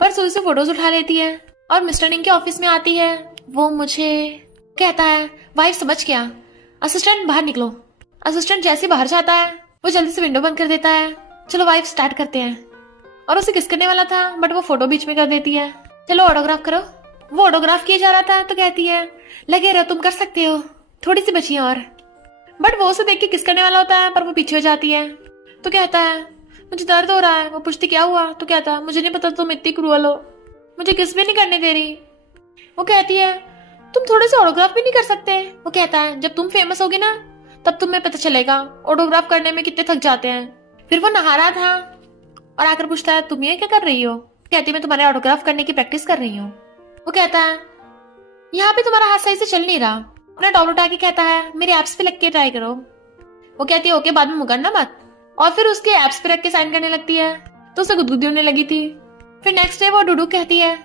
पर सुई से फोटोज उठा लेती है और मिस्टर निंग के ऑफिस में आती है। वो मुझे कहता है, वाइफ समझ गया, असिस्टेंट बाहर निकलो। असिस्टेंट जैसे बाहर जाता है वो जल्दी से विंडो बंद कर देता है। चलो वाइफ स्टार्ट करते हैं। और उसे किस करने वाला था, बट वो फोटो बीच में कर देती है। चलो ऑटोग्राफ करो। वो ऑटोग्राफ किया जा रहा था। तो कहती है, लगे रहो, तुम कर सकते हो, थोड़ी सी बची है और। बट वो उसे देख के किस करने वाला होता है, पर वो पीछे हो जाती है। तो कहता है, मुझे दर्द हो रहा है। वो पूछती क्या हुआ? तो कहता है, मुझे नहीं पता तुम इतनी क्रूअल हो, मुझे किस भी नहीं करने दे रही। वो कहती है, तुम थोड़े से ऑटोग्राफ भी नहीं कर सकते? वो कहता है, जब तुम फेमस होगी ना तब तुम्हें पता चलेगा ऑटोग्राफ करने में कितने थक जाते हैं। फिर वो नहा रहा था और आकर पूछता है, तुम ये क्या कर रही हो? कहती, मैं तुम्हारे ऑटोग्राफ करने की प्रैक्टिस कर रही हूँ। वो कहता है, यहाँ पे तुम्हारा हाथ सही से चल नहीं रहा। अपना टॉवल उठा के कहता है, मेरे एप्स पे लग के ट्राई करो। वो कहती है, ओके, बाद में मुकरना मत। और फिर उसके एप्स पे रख के साइन करने लगती है। तो उसे गुदगुदी होने लगी थी। फिर नेक्स्ट डे वो डूडू कहती है,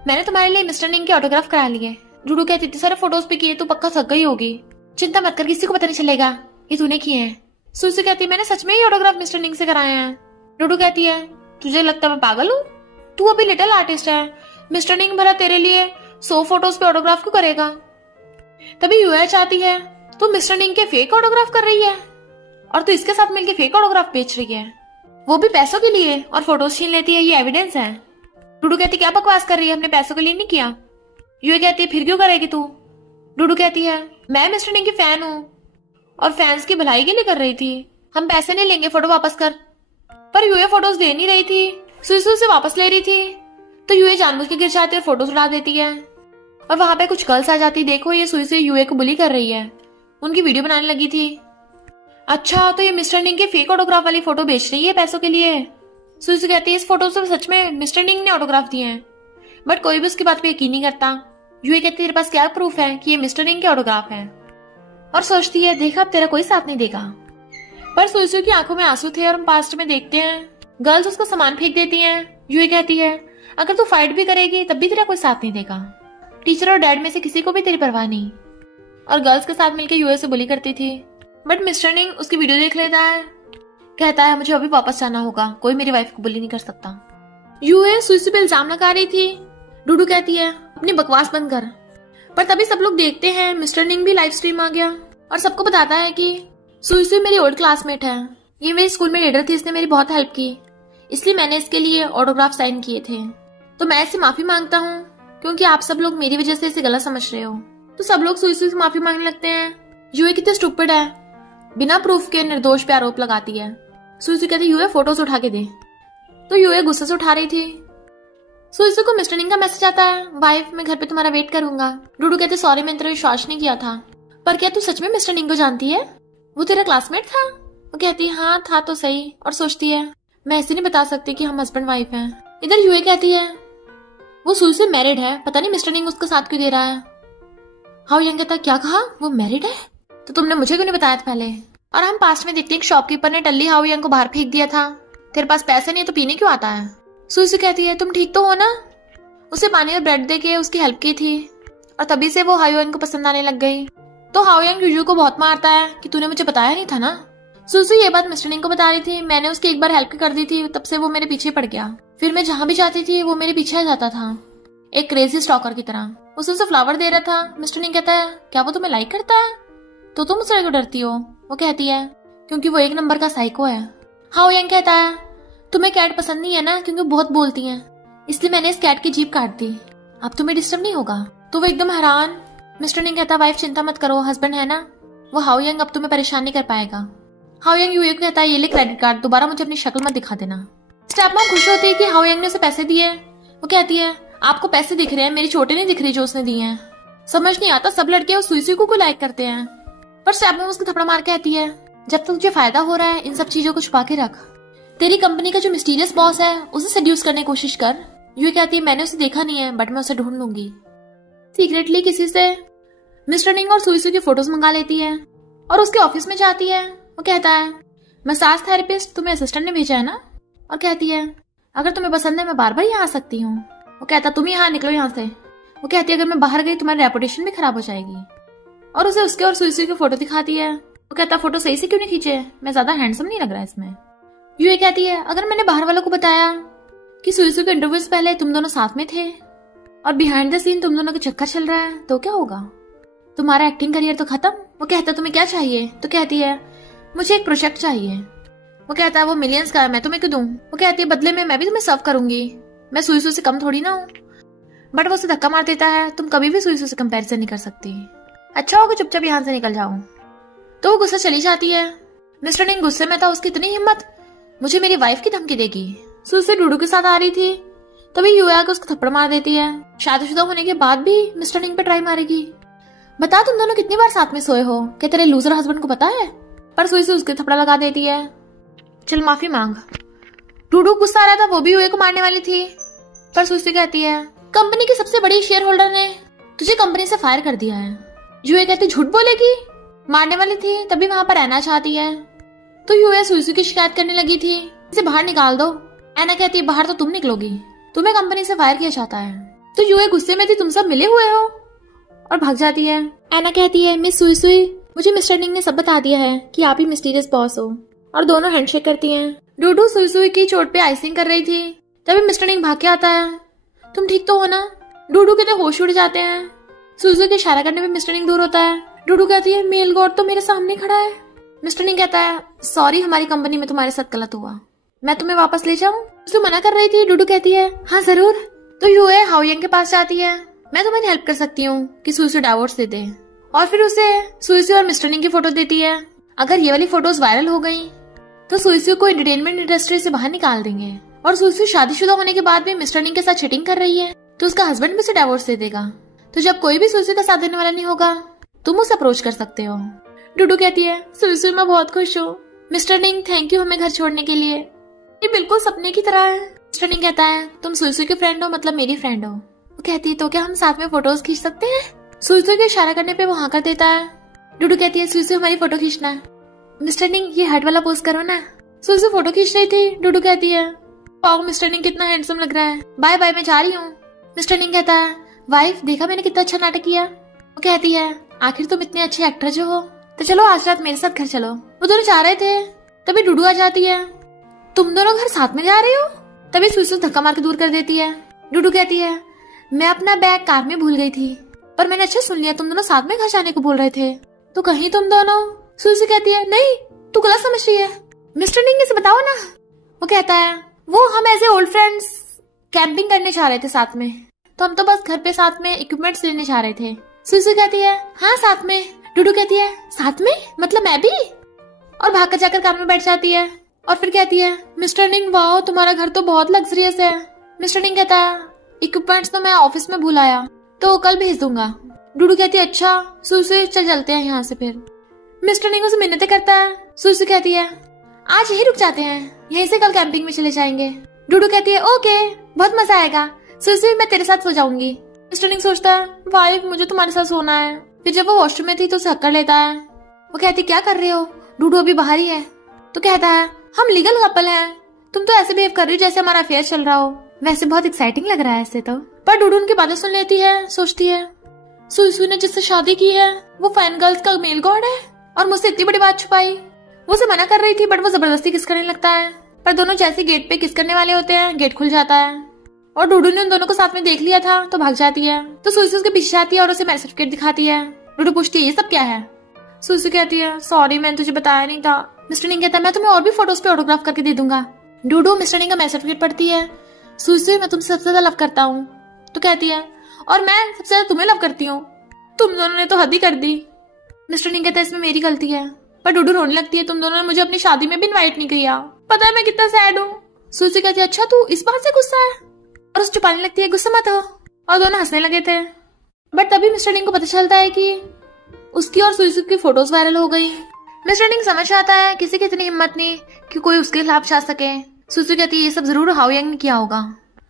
मैंने तुम्हारे लिए मिस्टर निंग की ऑटोग्राफ करा ली है। डूडू कहती, इतने सारे फोटोज पे किए, तू पक्का थक गई होगी, चिंता मत कर, किसी को पता नहीं चलेगा ये तूने किए हैं। सुई कहती, मैंने सच में ही ऑटोग्राफ मिस्टर निंग से कराए हैं। डूडू कहती है, तुझे लगता है मैं पागल हूँ? तू अभी लिटिल आर्टिस्ट है, मिस्टर निंग भला तेरे लिए 100 फोटोज पे ऑटोग्राफ क्यों करेगा? तभी यूएच आती है, तू मिस्टर निंग के फेक ऑटोग्राफ कर रही है और तू इसके साथ मिलके फेक ऑटोग्राफ बेच रही है, वो भी पैसों के लिए, और फोटोज छीन लेती है, ये एविडेंस है। डूडू कहती, क्या बकवास कर रही है, हमने पैसों के लिए नहीं किया। यूए कहती है, फिर क्यों करेगी तू? डूडू कहती है, मैं मिस्टर निंग की फैन हूँ और फैंस की भलाई के लिए कर रही थी, हम पैसे नहीं लेंगे, फोटो वापस कर। पर यूए फोटोज दे नहीं रही थी, सुई से वापस ले रही थी। तो यूए जानबूझ के गिर जाती है और फोटोज उड़ा देती है। और वहां पे कुछ गर्ल्स आ जाती, देखो ये सुई से यूए को बुली कर रही है, उनकी वीडियो बनाने लगी थी। अच्छा, तो ये मिस्टर निंग के फेक ऑटोग्राफ वाली फोटो बेच रही है पैसों के लिए। सुई से कहती है, इस फोटो से सच में मिस्टर निंग ने ऑटोग्राफ दिए हैं, बट कोई भी उसकी बात पे यकीन नहीं करता। यूए कहती है, तेरे पास क्या प्रूफ है कि ये मिस्टर निंग के ऑटोग्राफ है? और सोचती है, देखा अब तेरा कोई साथ नहीं देगा। पर सुई की आंखों में आंसू थे और हम पास्ट में देखते हैं गर्ल्स उसका सामान फेंक देती हैं। यूए कहती है, अगर तू फाइट भी करेगी तब भी तेरा कोई साथ नहीं देगा, टीचर और डैड में से किसी को भी तेरी परवाह नहीं। और गर्ल्स के साथ मिलकर यूए से बुली करती थी। बट मिस्टर निंग उसकी वीडियो देख लेता है, कहता है, मुझे अभी वापस जाना होगा, कोई मेरी वाइफ को बुली नहीं कर सकता। यूए सुई पे इल्जाम लगा रही थी। डूडू कहती है, अपनी बकवास बंद कर। पर तभी सब लोग देखते हैं मिस्टर निंग भी लाइव स्ट्रीम आ गया और सबको बताता है कि सुई मेरी ओल्ड क्लासमेट है, ये मेरी स्कूल में लीडर थी, इसने मेरी बहुत हेल्प की, इसलिए मैंने इसके लिए ऑटोग्राफ साइन किए थे। तो मैं इससे माफी मांगता हूँ क्योंकि आप सब लोग मेरी वजह से इसे गलत समझ रहे हो। तो सब लोग सुई से माफी मांगने लगते हैं। यूए कितने स्टूपिड है, बिना प्रूफ के निर्दोष पे आरोप लगाती है। सुई कहती, यूए फोटोज उठा के दे। तो यूए गुस्से से उठा रही थी। सुई को मिस्टर निंग का मैसेज आता है, वाइफ मैं घर पे तुम्हारा वेट करूंगा। डूडू कहते, सॉरी मैंने तेरा विश्वास नहीं किया था, पर क्या तू सच में मिस्टर निंग को जानती है? वो तेरा क्लासमेट था? वो कहती है, हाँ था तो सही। और सोचती है, मैं ऐसे नहीं बता सकती कि हम हस्बैंड वाइफ हैं। इधर यूए कहती है, वो सुई से मैरिड है, पता नहीं मिस्टर निंग उसका साथ क्यों दे रहा है। हाउ यंग कहता, क्या कहा, वो मैरिड है? तो तुमने मुझे क्यों नहीं बताया था पहले? और हम पास्ट में देखते हैं शॉपकीपर ने टल्ली हाउ यंग को बाहर फेंक दिया था, तेरे पास पैसे नहीं है तो पीने क्यों आता है? सुई कहती है, तुम ठीक तो हो ना? उसे पानी और ब्रेड दे के उसकी हेल्प की थी और तभी से वो हाउ यंग को पसंद आने लग गई। तो हाउ यंग यूजू को बहुत मारता है कि तूने मुझे बताया नहीं था ना। सुई ये बात मिस्टर निंग को बता रही थी, मैंने उसकी एक बार हेल्प कर दी थी, तब से वो मेरे पीछे पड़ गया, फिर मैं जहाँ भी जाती थी वो मेरे पीछे आ जाता था, एक क्रेजी स्टॉकर की तरह। उसे फ्लावर दे रहा था। मिस्टर निंग कहता है, क्या वो तुम्हें लाइक करता है? तो तुम मुझसे क्यों डरती हो? वो कहती है, क्योंकि वो एक नंबर का साइको है। हाओ यंग कहता है तुम्हें कैट पसंद नहीं है ना, क्योंकि बहुत बोलती हैं, इसलिए मैंने इस कैट की जीभ काट दी, अब तुम्हें डिस्टर्ब नहीं होगा। तो वो एकदम हैरान। मिस्टर निंग कहता वाइफ चिंता मत करो, हस्बैंड है ना, वो हाओ यंग अब तुम्हें परेशान नहीं कर पाएगा। हाओ यंग यूए को कहता है ये ले क्रेडिट कार्ड, दोबारा मुझे अपनी शक्ल मत दिखा देना। स्टेप मॉम खुश होती है कि हाओ यंग ने उसे पैसे दिए। वो कहती है आपको पैसे दिख रहे हैं, मेरी चोटें नहीं दिख रही जो उसने दी हैं। समझ नहीं आता सब लड़के उस सुई को लाइक करते हैं। पर स्टेप मॉम उसको थप्पड़ मार कहती है जब तक तुझे फायदा हो रहा है इन सब चीजों को छुपा के रख, तेरी कंपनी का जो मिस्टीरियस बॉस है उसे सेड्यूस करने की कोशिश कर। यूए कहती है मैंने उसे देखा नहीं है, बट मैं उसे ढूंढ लूंगी। सीक्रेटली किसी से मिस्टर निंग और सुई की फोटोज मंगा लेती है और उसके ऑफिस में जाती है। वो कहता है मसाज थेरेपिस्ट तुम्हें असिस्टेंट ने भेजा है ना, और कहती है अगर तुम्हें पसंद है मैं बार बार यहाँ आ सकती हूँ। वो कहता तुम यहाँ निकलो यहाँ से। वो कहती है अगर मैं बाहर गई तुम्हारी रेपुटेशन भी खराब हो जाएगी, और उसे उसके और सुई की फोटो दिखाती है। वो कहता फोटो सही से क्यों नहीं खींचे, मैं ज्यादा हैंडसम नहीं लग रहा इसमें। यूए कहती है अगर मैंने बाहर वालों को बताया कि सुई के इंटरव्यू से पहले तुम दोनों साथ में थे और बिहाइंड द सीन तुम दोनों का चक्कर चल रहा है तो क्या होगा, तुम्हारा एक्टिंग करियर तो खत्म। वो कहता तुम्हें क्या चाहिए, तो कहती है मुझे एक प्रोजेक्ट चाहिए। वो कहता है वो मिलियंस का है, मैं तुम्हें क्यों दूं। वो कहती है बदले में मैं भी तुम्हें सर्व करूंगी, मैं सुई से कम थोड़ी ना हूँ। बट वो उसे धक्का मार देता है तुम कभी भी सुई से कंपैरिजन नहीं कर सकती, अच्छा होगा चुपचाप यहाँ से निकल जाओ। तो वो गुस्सा चली जाती है। मिस्टर निंग गुस्से में था, उसकी इतनी हिम्मत, मुझे मेरी वाइफ की धमकी देगी। सुई डूडू के साथ आ रही थी तभी यूए आकर उसको थप्पड़ मार देती है। शादीशुदा होने के बाद भी मिस्टर निंग पे ट्राई मारेगी। बता तुम दोनों कितनी बार साथ में सोए हो, क्या तेरे लूजर हस्बैंड को पता है। पर सुई उसके थप्पड़ा लगा देती है, चल माफी मांग। डूडू गुस्सा आ रहा था, वो भी यूए को मारने वाली थी, पर सुई कहती है कंपनी की सबसे बड़ी शेयर होल्डर ने तुझे कंपनी से फायर कर दिया है। यूए कहती झूठ बोलेगी, मारने वाली थी तभी वहां पर रहना चाहती है। तो यूए सुई की शिकायत करने लगी थी, इसे बाहर निकाल दो। एना कहती है बाहर तो तुम निकलोगी, तुम्हें कंपनी से फायर किया जाता है। तो यूए गुस्से में थी, तुम सब मिले हुए हो, और भाग जाती है। एना कहती है मिस सुई मुझे मिस्टर निंग ने सब बता दिया है कि आप ही मिस्टीरियस बॉस हो, और दोनों हैंडशेक करती हैं। डूडू सुई की चोट पे आइसिंग कर रही थी तभी मिस्टर निंग भाग के आता है, तुम ठीक तो हो ना। डूडू के तो होश उड़ जाते हैं। सुई के इशारा करने पे मिस्टर निंग दूर होता है। डूडू कहती है मेल गॉड तो मेरे सामने खड़ा है। मिस्टर निंग कहता है सॉरी हमारी कंपनी में तुम्हारे साथ गलत हुआ, मैं तुम्हें वापस ले जाऊं। उसे मना कर रही थी। डूडू कहती है हाँ जरूर। तो यूए हाओ यंग के पास जाती है, मैं तुम्हारी हेल्प कर सकती हूँ कि सुई डाइवोर्स दे दे, और फिर उसे सुई और मिस्टर निंग की फोटो देती है। अगर ये वाली फोटोज वायरल हो गई तो सुई को एंटरटेनमेंट इंडस्ट्री से बाहर निकाल देंगे, और सुई शादीशुदा होने के बाद भी मिस्टर निंग के साथ चीटिंग कर रही है तो उसका हस्बैंड भी उसे डाइवोर्स दे देगा। तो जब कोई भी सुई का साथ देने वाला नहीं होगा तुम उसे अप्रोच कर सकते हो। डूडू कहती है सुई मैं बहुत खुश हूँ। मिस्टर निंग थैंक यू हमें घर छोड़ने के लिए, ये बिल्कुल सपने की तरह है। मिस्टर निंग कहता है तुम सुई के फ्रेंड हो, मतलब मेरी फ्रेंड हो। वो कहती है तो क्या हम साथ में फोटोज खींच सकते हैं। सुई के इशारा करने पे वो हाँ कर देता है। डूडू कहती है सुई हमारी फोटो खींचना है। मिस्टर निंग ये हार्ट वाला पोज करो ना। सुई फोटो खींच रही थी। डूडू कहती है वाओ मिस्टर निंग कितना हैंडसम लग रहा है, बाय बाय मैं जा रही हूँ। मिस्टर निंग कहता है वाइफ देखा मैंने कितना अच्छा नाटक किया। वो कहती है आखिर तुम इतने अच्छे एक्टर जो हो, तो चलो आज रात मेरे साथ घर चलो। वो दोनों जा रहे थे तभी डूडू आ जाती है, तुम दोनों घर साथ में जा रहे हो। तभी सुई धक्का मार के दूर कर देती है। डूडू कहती है मैं अपना बैग कार में भूल गई थी, पर मैंने अच्छा सुन लिया तुम दोनों साथ में घर जाने को बोल रहे थे, तो कहीं तुम दोनों। सुई कहती है नहीं तू गलत समझ रही है, मिस्टर निंग इसे बताओ ना। वो कहता है वो हम as a old friends camping करने जा रहे थे साथ में, तो हम तो बस घर पे साथ में इक्विपमेंट्स लेने जा रहे थे। सुई कहती है हाँ साथ में। डूडू कहती है साथ में मतलब मैं भी, और भाग कर जाकर कार में बैठ जाती है, और फिर कहती है मिस्टर निंग वाओ तुम्हारा घर तो बहुत लग्जरियस है। मिस्टर निंग कहता है इक्विपमेंट्स तो मैं ऑफिस में भूल आया तो कल भेज दूंगा। डूडू कहती है अच्छा। सुई चल चलते हैं यहाँ से। फिर मिस्टर निंग उसे मिन्नतें करता है। सुई कहती है आज यही रुक जाते हैं, यहीं से कल कैंपिंग में चले जाएंगे। डूडू कहती है ओके बहुत मजा आएगा। सुई मैं तेरे साथ सो जाऊंगी। मिस्टर निंग सोचता है वाइफ मुझे तुम्हारे साथ सोना है। फिर जब वो वॉशरूम में थी तो उसे हक्कर लेता है। वो कहती क्या कर रहे हो, डूडू अभी बाहर ही है। तो कहता है हम लीगल कपल हैं, तुम तो ऐसे बिहेव कर रही हो जैसे हमारा अफेयर चल रहा हो। वैसे बहुत एक्साइटिंग लग रहा है ऐसे तो। पर डूडू उनकी बातें सुन लेती है, सोचती है सुई ने जिससे शादी की है वो फाइन गर्ल्स का मेल गॉड है, और मुझसे इतनी बड़ी बात छुपाई। वो उसे मना कर रही थी बट वो जबरदस्ती किस करने लगता है। पर दोनों जैसे गेट पे किस करने वाले होते हैं गेट खुल जाता है, और डूडू ने उन दोनों को साथ में देख लिया था तो भाग जाती है। तो सुई उसके पीछे आती है और उसे मैरिज सर्टिफिकेट दिखाती है। डूडू पूछती है ये सब क्या है। सुसु कहती है सॉरी मैंने तुझे बताया नहीं था। मिस्टर निंग कहता है मैं तुम्हें और भी फोटोज पे ऑटोग्राफ करके दे दूंगा। डूडू मिस्टर निंग का मैसेज सर्टिफिकेट पढ़ती है। सुसु मैं तुमसे सबसे ज्यादा लव करता हूँ। तो कहती है और मैं सबसे ज्यादा तुम्हें लव करती हूँ। तुम दोनों ने तो हद ही कर दी। मिस्टर निंग कहता है इसमें मेरी गलती है। पर डूडू रोने लगती है तुम दोनों ने मुझे अपनी शादी में भी इनवाइट नहीं किया, पता है मैं कितना सैड हूँ। सुसु कहती है अच्छा तू इस बात से गुस्सा है, और उसे छुपाने लगती है गुस्सा मत हो, और दोनों हंसने लगे थे। बट तभी मिस्टर निंग को पता चलता है कि उसकी और सुसु की फोटोज वायरल हो गई। मिस्टर निंग समझ आता है किसी की इतनी हिम्मत नहीं कि कोई उसके खिलाफ जा सके। सुसु कहती है ये सब जरूर हाउ यंग ने किया होगा।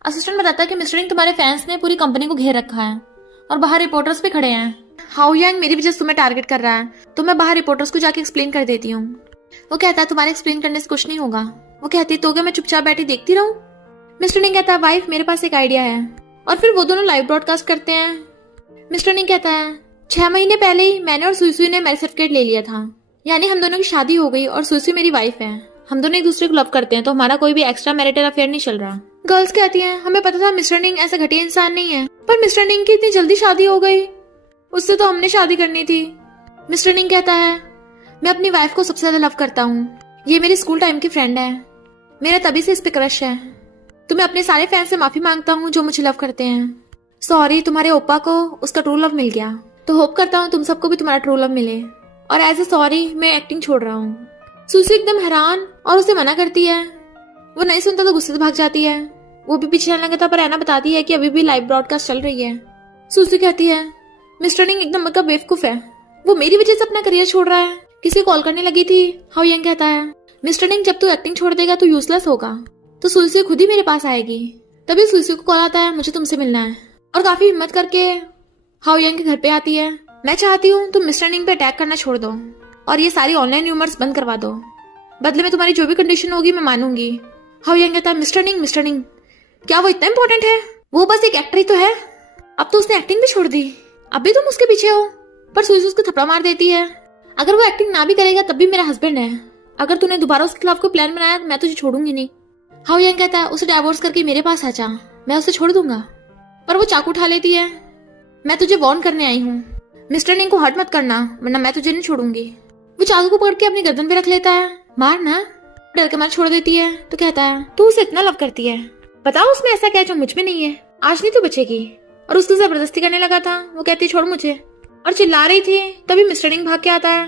असिस्टेंट बताता है कि मिस्टर निंग तुम्हारे फैंस ने पूरी कंपनी को घेर रखा है और बाहर रिपोर्टर्स भी खड़े हैं। हाउ यंग मेरी वजह से तुम्हें टारगेट कर रहा है, तो मैं बाहर रिपोर्टर्स को जाके एक्सप्लेन कर देती हूँ। वो कहता है तुम्हारे एक्सप्लेन करने से कुछ नहीं होगा। वो कहती है तो क्या मैं चुपचाप बैठी देखती रहूं। मिस्टर निंग कहता है वाइफ मेरे पास एक आइडिया है, और फिर वो दोनों लाइव ब्रॉडकास्ट करते हैं। मिस्टर निंग कहता है 6 महीने पहले ही मैंने और सुसु ने मैरिज सर्टिफिकेट ले लिया था, यानी हम दोनों की शादी हो गई और सुसु मेरी वाइफ है। हम दोनों एक दूसरे को लव करते हैं, तो हमारा कोई भी एक्स्ट्रा मैरिटल अफेयर नहीं चल रहा। गर्ल्स कहती हैं हमें पता था मिस्टर निंग ऐसा घटिया इंसान नहीं है, पर मिस्टर निंग की इतनी जल्दी शादी हो गई, उससे तो हमने शादी करनी थी। मिस्टर निंग कहता है मैं अपनी वाइफ को सबसे ज्यादा लव करता हूँ, ये मेरी स्कूल टाइम की फ्रेंड है, मेरा तभी से इस पे क्रश है। तो मैं अपने सारे फैंस से माफी मांगता हूँ जो मुझे लव करते हैं। सॉरी तुम्हारे ओप्पा को उसका ट्रू लव मिल गया, तो होप करता हूँ तुम सबको भी तुम्हारा ट्रू लव मिले, और एज ए सॉरी मैं एक्टिंग छोड़ रहा हूँ। सुसु एकदम हैरान और उसे मना करती है। वो नहीं सुनता तो गुस्से से भाग जाती है। वो भी पीछे लगा था, पर ऐना बताती है कि अभी भी लाइव ब्रॉडकास्ट चल रही है। सुसु कहती है मिस्टर निंग एकदम मतलब बेवकूफ है, वो मेरी वजह से अपना करियर छोड़ रहा है, किसी कॉल करने लगी थी। हाउ यंग कहता है मिस्टर निंग जब तू एक्टिंग छोड़ देगा तो यूजलेस होगा, तो सुसु खुद ही मेरे पास आएगी। तभी सुसु को कॉल आता है मुझे तुमसे मिलना है, और काफी हिम्मत करके हाउ यंग के घर पे आती है। मैं चाहती हूँ तुम मिस्टर निंग पे अटैक करना छोड़ दो और ये सारी ऑनलाइन र्यूमर्स बंद करवा दो, बदले में तुम्हारी जो भी कंडीशन होगी मैं मानूंगी। हाउ यंग कहता है मिस्टर निंग क्या वो इतना इंपॉर्टेंट है? वो बस एक एक्टर ही तो है, अब तो उसने एक्टिंग भी छोड़ दी, अब भी तुम उसके पीछे हो। पर सुसु उसको थप्पड़ मार देती है, अगर वो एक्टिंग ना भी करेगा तब भी मेरा हस्बैंड है, अगर तूने दोबारा उसके खिलाफ कोई प्लान बनाया तो मैं तुझे छोड़ूंगी नहीं। हाउ यंग कहता है उसे डाइवोर्स करके मेरे पास आ जा, मैं उसे छोड़ दूंगा। पर वो चाकू उठा लेती है। मैं तुझे वार्न करने आई हूँ, मिस्टर निंग को हर्ट मत करना वरना मैं तुझे नहीं छोड़ूंगी। वो चाकू को पकड़ के अपनी गर्दन पे रख लेता है। मारना, डर के मार छोड़ देती है। तो कहता है तू उसे इतना लव करती है, बताओ उसमें ऐसा क्या जो मुझ में नहीं है, आज नहीं तो बचेगी। और उसको जबरदस्ती करने लगा था। वो कहती छोड़ मुझे, और चिल्ला रही थी। तभी मिस्टर निंग भाग के आता है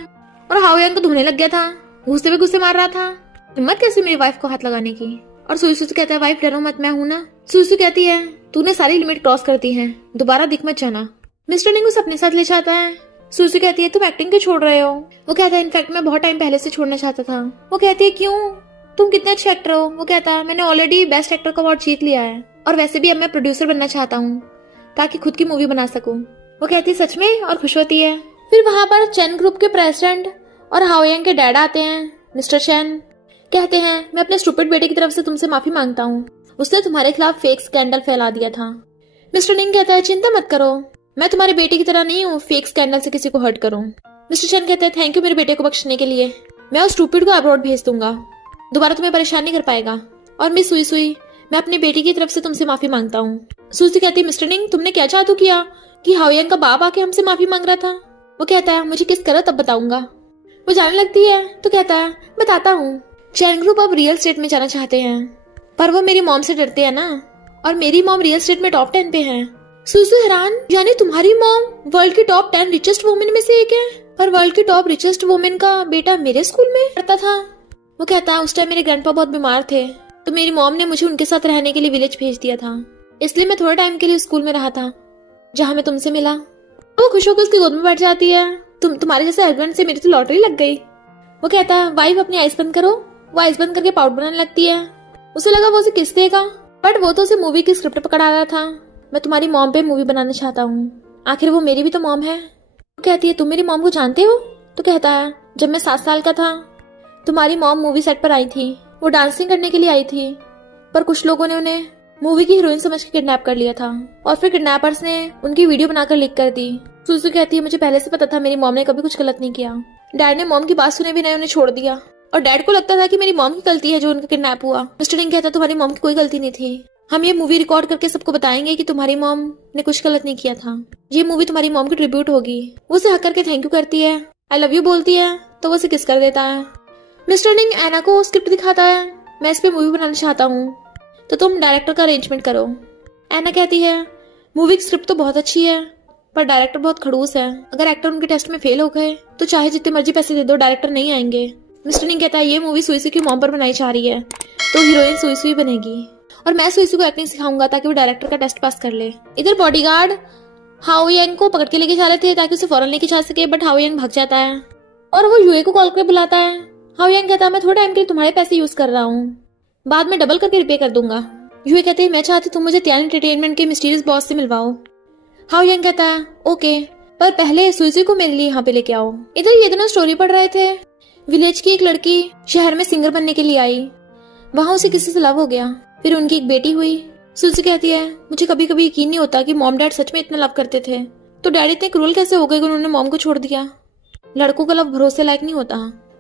और हाउ यंग को धोने लग गया था, गुस्से पे गुस्से मार रहा था, हिम्मत कैसे मेरी वाइफ को हाथ लगाने की। और सुसु से कहता है वाइफ डरो मत, मैं हूं ना। सुसु कहती है तूने सारी लिमिट क्रॉस कर दी है, दोबारा दिख मत जाना। मिस्टर निंग उसे अपने साथ ले जाता है। सुसु कहती है तुम एक्टिंग क्यों छोड़ रहे हो? वो कहता है इनफैक्ट मैं बहुत टाइम पहले से छोड़ना चाहता था। वो कहती है क्यों, तुम कितने अच्छे एक्टर हो। वो कहता है मैंने ऑलरेडी बेस्ट एक्टर का अवार्ड जीत लिया है, और वैसे भी अब मैं प्रोड्यूसर बनना चाहता हूँ ताकि खुद की मूवी बना सकूं। वो कहती है सच में, और खुश होती है। फिर वहां पर चैन ग्रुप के प्रेसिडेंट और हाउ यंग के डैड आते हैं। मिस्टर चैन कहते हैं मैं अपने स्टूपिड बेटे की तरफ से तुमसे माफी मांगता हूँ, उसने तुम्हारे खिलाफ फेक स्कैंडल फैला दिया था। मिस्टर निंग कहता है चिंता मत करो, मैं तुम्हारे बेटे की तरह नहीं हूँ फेक स्कैंडल से किसी को हर्ट करूँ। मिस्टर चैन कहते हैं थैंक यू मेरे बेटे को बख्शने के लिए, मैं उस स्टूपिड को अब्रॉड भेज दूंगा, दोबारा तुम्हें परेशान नहीं कर पाएगा। और मिस सुई मैं अपनी बेटी की तरफ से तुमसे माफी मांगता हूँ। सुसी कहती है मिस्टर निंग तुमने क्या जादू किया कि हाउ यंग का बाप आके हमसे माफी मांग रहा था। वो कहता है मुझे किस तरह तब बताऊंगा। वो जाने लगती है तो कहता है बताता हूँ। चैन ग्रुप अब रियल स्टेट में जाना चाहते हैं, पर वो मेरी मॉम से डरते हैं ना, और मेरी मॉम रियल स्टेट में टॉप 10 पे है। सुसु हैरान, यानी तुम्हारी मॉम वर्ल्ड की टॉप 10 रिचेस्ट वुमेन में से एक है, पर वर्ल्ड की टॉप रिचेस्ट वुमेन का बेटा मेरे स्कूल में पढ़ता था। वो कहता है उस टाइम मेरे ग्रैंडपा बहुत बीमार थे, तो मेरी मॉम ने मुझे उनके साथ रहने के लिए विलेज भेज दिया था, इसलिए मैं थोड़े टाइम के लिए स्कूल में रहा था जहाँ मैं तुमसे मिला। वो खुश होकर उसकी गोद में बैठ जाती है। तुम्हारे जैसे हस्बैंड से मेरी तो लॉटरी लग गई। वो कहता है वाइफ अपनी आइस बंद करो। वो आइस बंद करके पाउडर बनाने लगती है। उसे लगा वो उसे किस देगा, बट वो तो उसे मूवी की स्क्रिप्ट पकड़ा रहा था। मैं तुम्हारी मॉम पे मूवी बनाना चाहता हूँ, आखिर वो मेरी भी तो मॉम है। वो कहती है तुम मेरी मॉम को जानते हो? तो कहता है जब मैं 7 साल का था तुम्हारी मॉम मूवी सेट पर आई थी, वो डांसिंग करने के लिए आई थी, पर कुछ लोगों ने उन्हें मूवी की हीरोइन समझ के किडनैप कर लिया था, और फिर किडनैपर्स ने उनकी वीडियो बनाकर लीक कर दी। सुसु कहती है मुझे पहले से पता था मेरी मॉम ने कभी कुछ गलत नहीं किया। डैड ने मॉम की बात सुने भी नहीं उन्हें छोड़ दिया, और डैड को लगता था कि मेरी मॉम की गलती है जो उनका किडनैप हुआ। मिस्टर निंग कहता तुम्हारी मॉम की कोई गलती नहीं थी, हम ये मूवी रिकॉर्ड करके सबको बताएंगे कि तुम्हारी मॉम ने कुछ गलत नहीं किया था, ये मूवी तुम्हारी मॉम की ट्रिब्यूट होगी। वो उसे हक करके थैंक यू करती है आई लव यू बोलती है तो वो उसे किस कर देता है। मिस्टर निंग एना को स्क्रिप्ट दिखाता है, मैं इस पे मूवी बनाना चाहता हूँ, तो तुम डायरेक्टर का अरेंजमेंट करो। एना कहती है मूवी की स्क्रिप्ट तो बहुत अच्छी है पर डायरेक्टर बहुत खड़ूस है, अगर एक्टर उनके टेस्ट में फेल हो गए तो चाहे जितने मर्जी पैसे दे दो डायरेक्टर नहीं आएंगे। मिस्टर निंग कहता है ये मूवी सुईसू की मॉम पर बनाई जा रही है तो हीरोइन सुईसू ही बनेगी और मैं सुईसू को एक्टिंग सिखाऊंगा ताकि वो डायरेक्टर का टेस्ट पास कर ले। इधर बॉडीगार्ड हाओ यांग को पकड़ के लेके जा रहे थे ताकि उसे फौरन लेके जा सके, बट हाओ यांग भाग जाता है और वो यूए को कॉल करके बुलाता है। हाओ यांग कहता है मैं थोड़ा टाइम के लिए तुम्हारे पैसे यूज कर रहा हूँ, बाद में डबल करके रिपे कर दूंगा। यूए कहते हैं मैं चाहती तुम मुझे त्यान एंटरटेनमेंट के मिस्टीरियस बॉस से मिलवाओ। हाओ यांग कहता है ओके, पर पहले सुईसू को मेरे लिए यहाँ पे लेके आओ। इधर ये दोनों स्टोरी पढ़ रहे थे। विलेज की एक लड़की शहर में सिंगर बनने के लिए आई, वहां उसे किसी से लव हो गया, फिर उनकी एक बेटी हुई। सुईसू कहती है मुझे कभी कभी यकीन नहीं होता कि मॉम डैड सच में इतना लव करते थे, तो डैडी इतने क्रूर कैसे हो गए कि उन्होंने मॉम को छोड़ दिया। लड़कों का लव भरोसे लायक नहीं होता।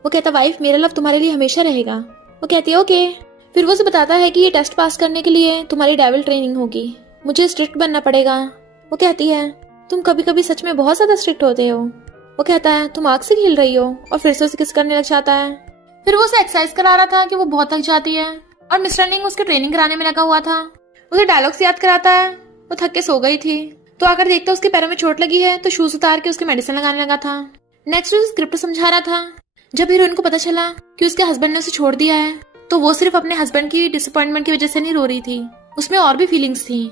वो कहता वाइफ मेरा लव तुम्हारे लिए हमेशा रहेगा। वो कहती है ओके। फिर वो उसे बताता है कि ये टेस्ट पास करने के लिए तुम्हारी डेविल ट्रेनिंग होगी, मुझे स्ट्रिक्ट बनना पड़ेगा। वो कहती है तुम कभी कभी सच में बहुत ज्यादा स्ट्रिक्ट होते हो। वो कहता है तुम आग से खेल रही हो और फिर से उसे किस करने लग जाता है। फिर वो उसे एक्सरसाइज करा रहा था कि वो बहुत थक जाती है और मिस्टर निंग उसके ट्रेनिंग कराने में लगा हुआ था। उसे डायलॉग्स याद कराता है। वो थक के सो गई थी तो आकर देखता उसके पैरों में चोट लगी है तो शूज उतार के उसके मेडिसिन लगाने लगा था। नेक्स्ट उसे स्क्रिप्ट समझा रहा था। जब हीरोइन को पता चला कि उसके हस्बैंड ने उसे छोड़ दिया है तो वो सिर्फ अपने हस्बैंड की डिसअपॉइंटमेंट की वजह से नहीं रो रही थी, उसमें और भी फीलिंग्स थी।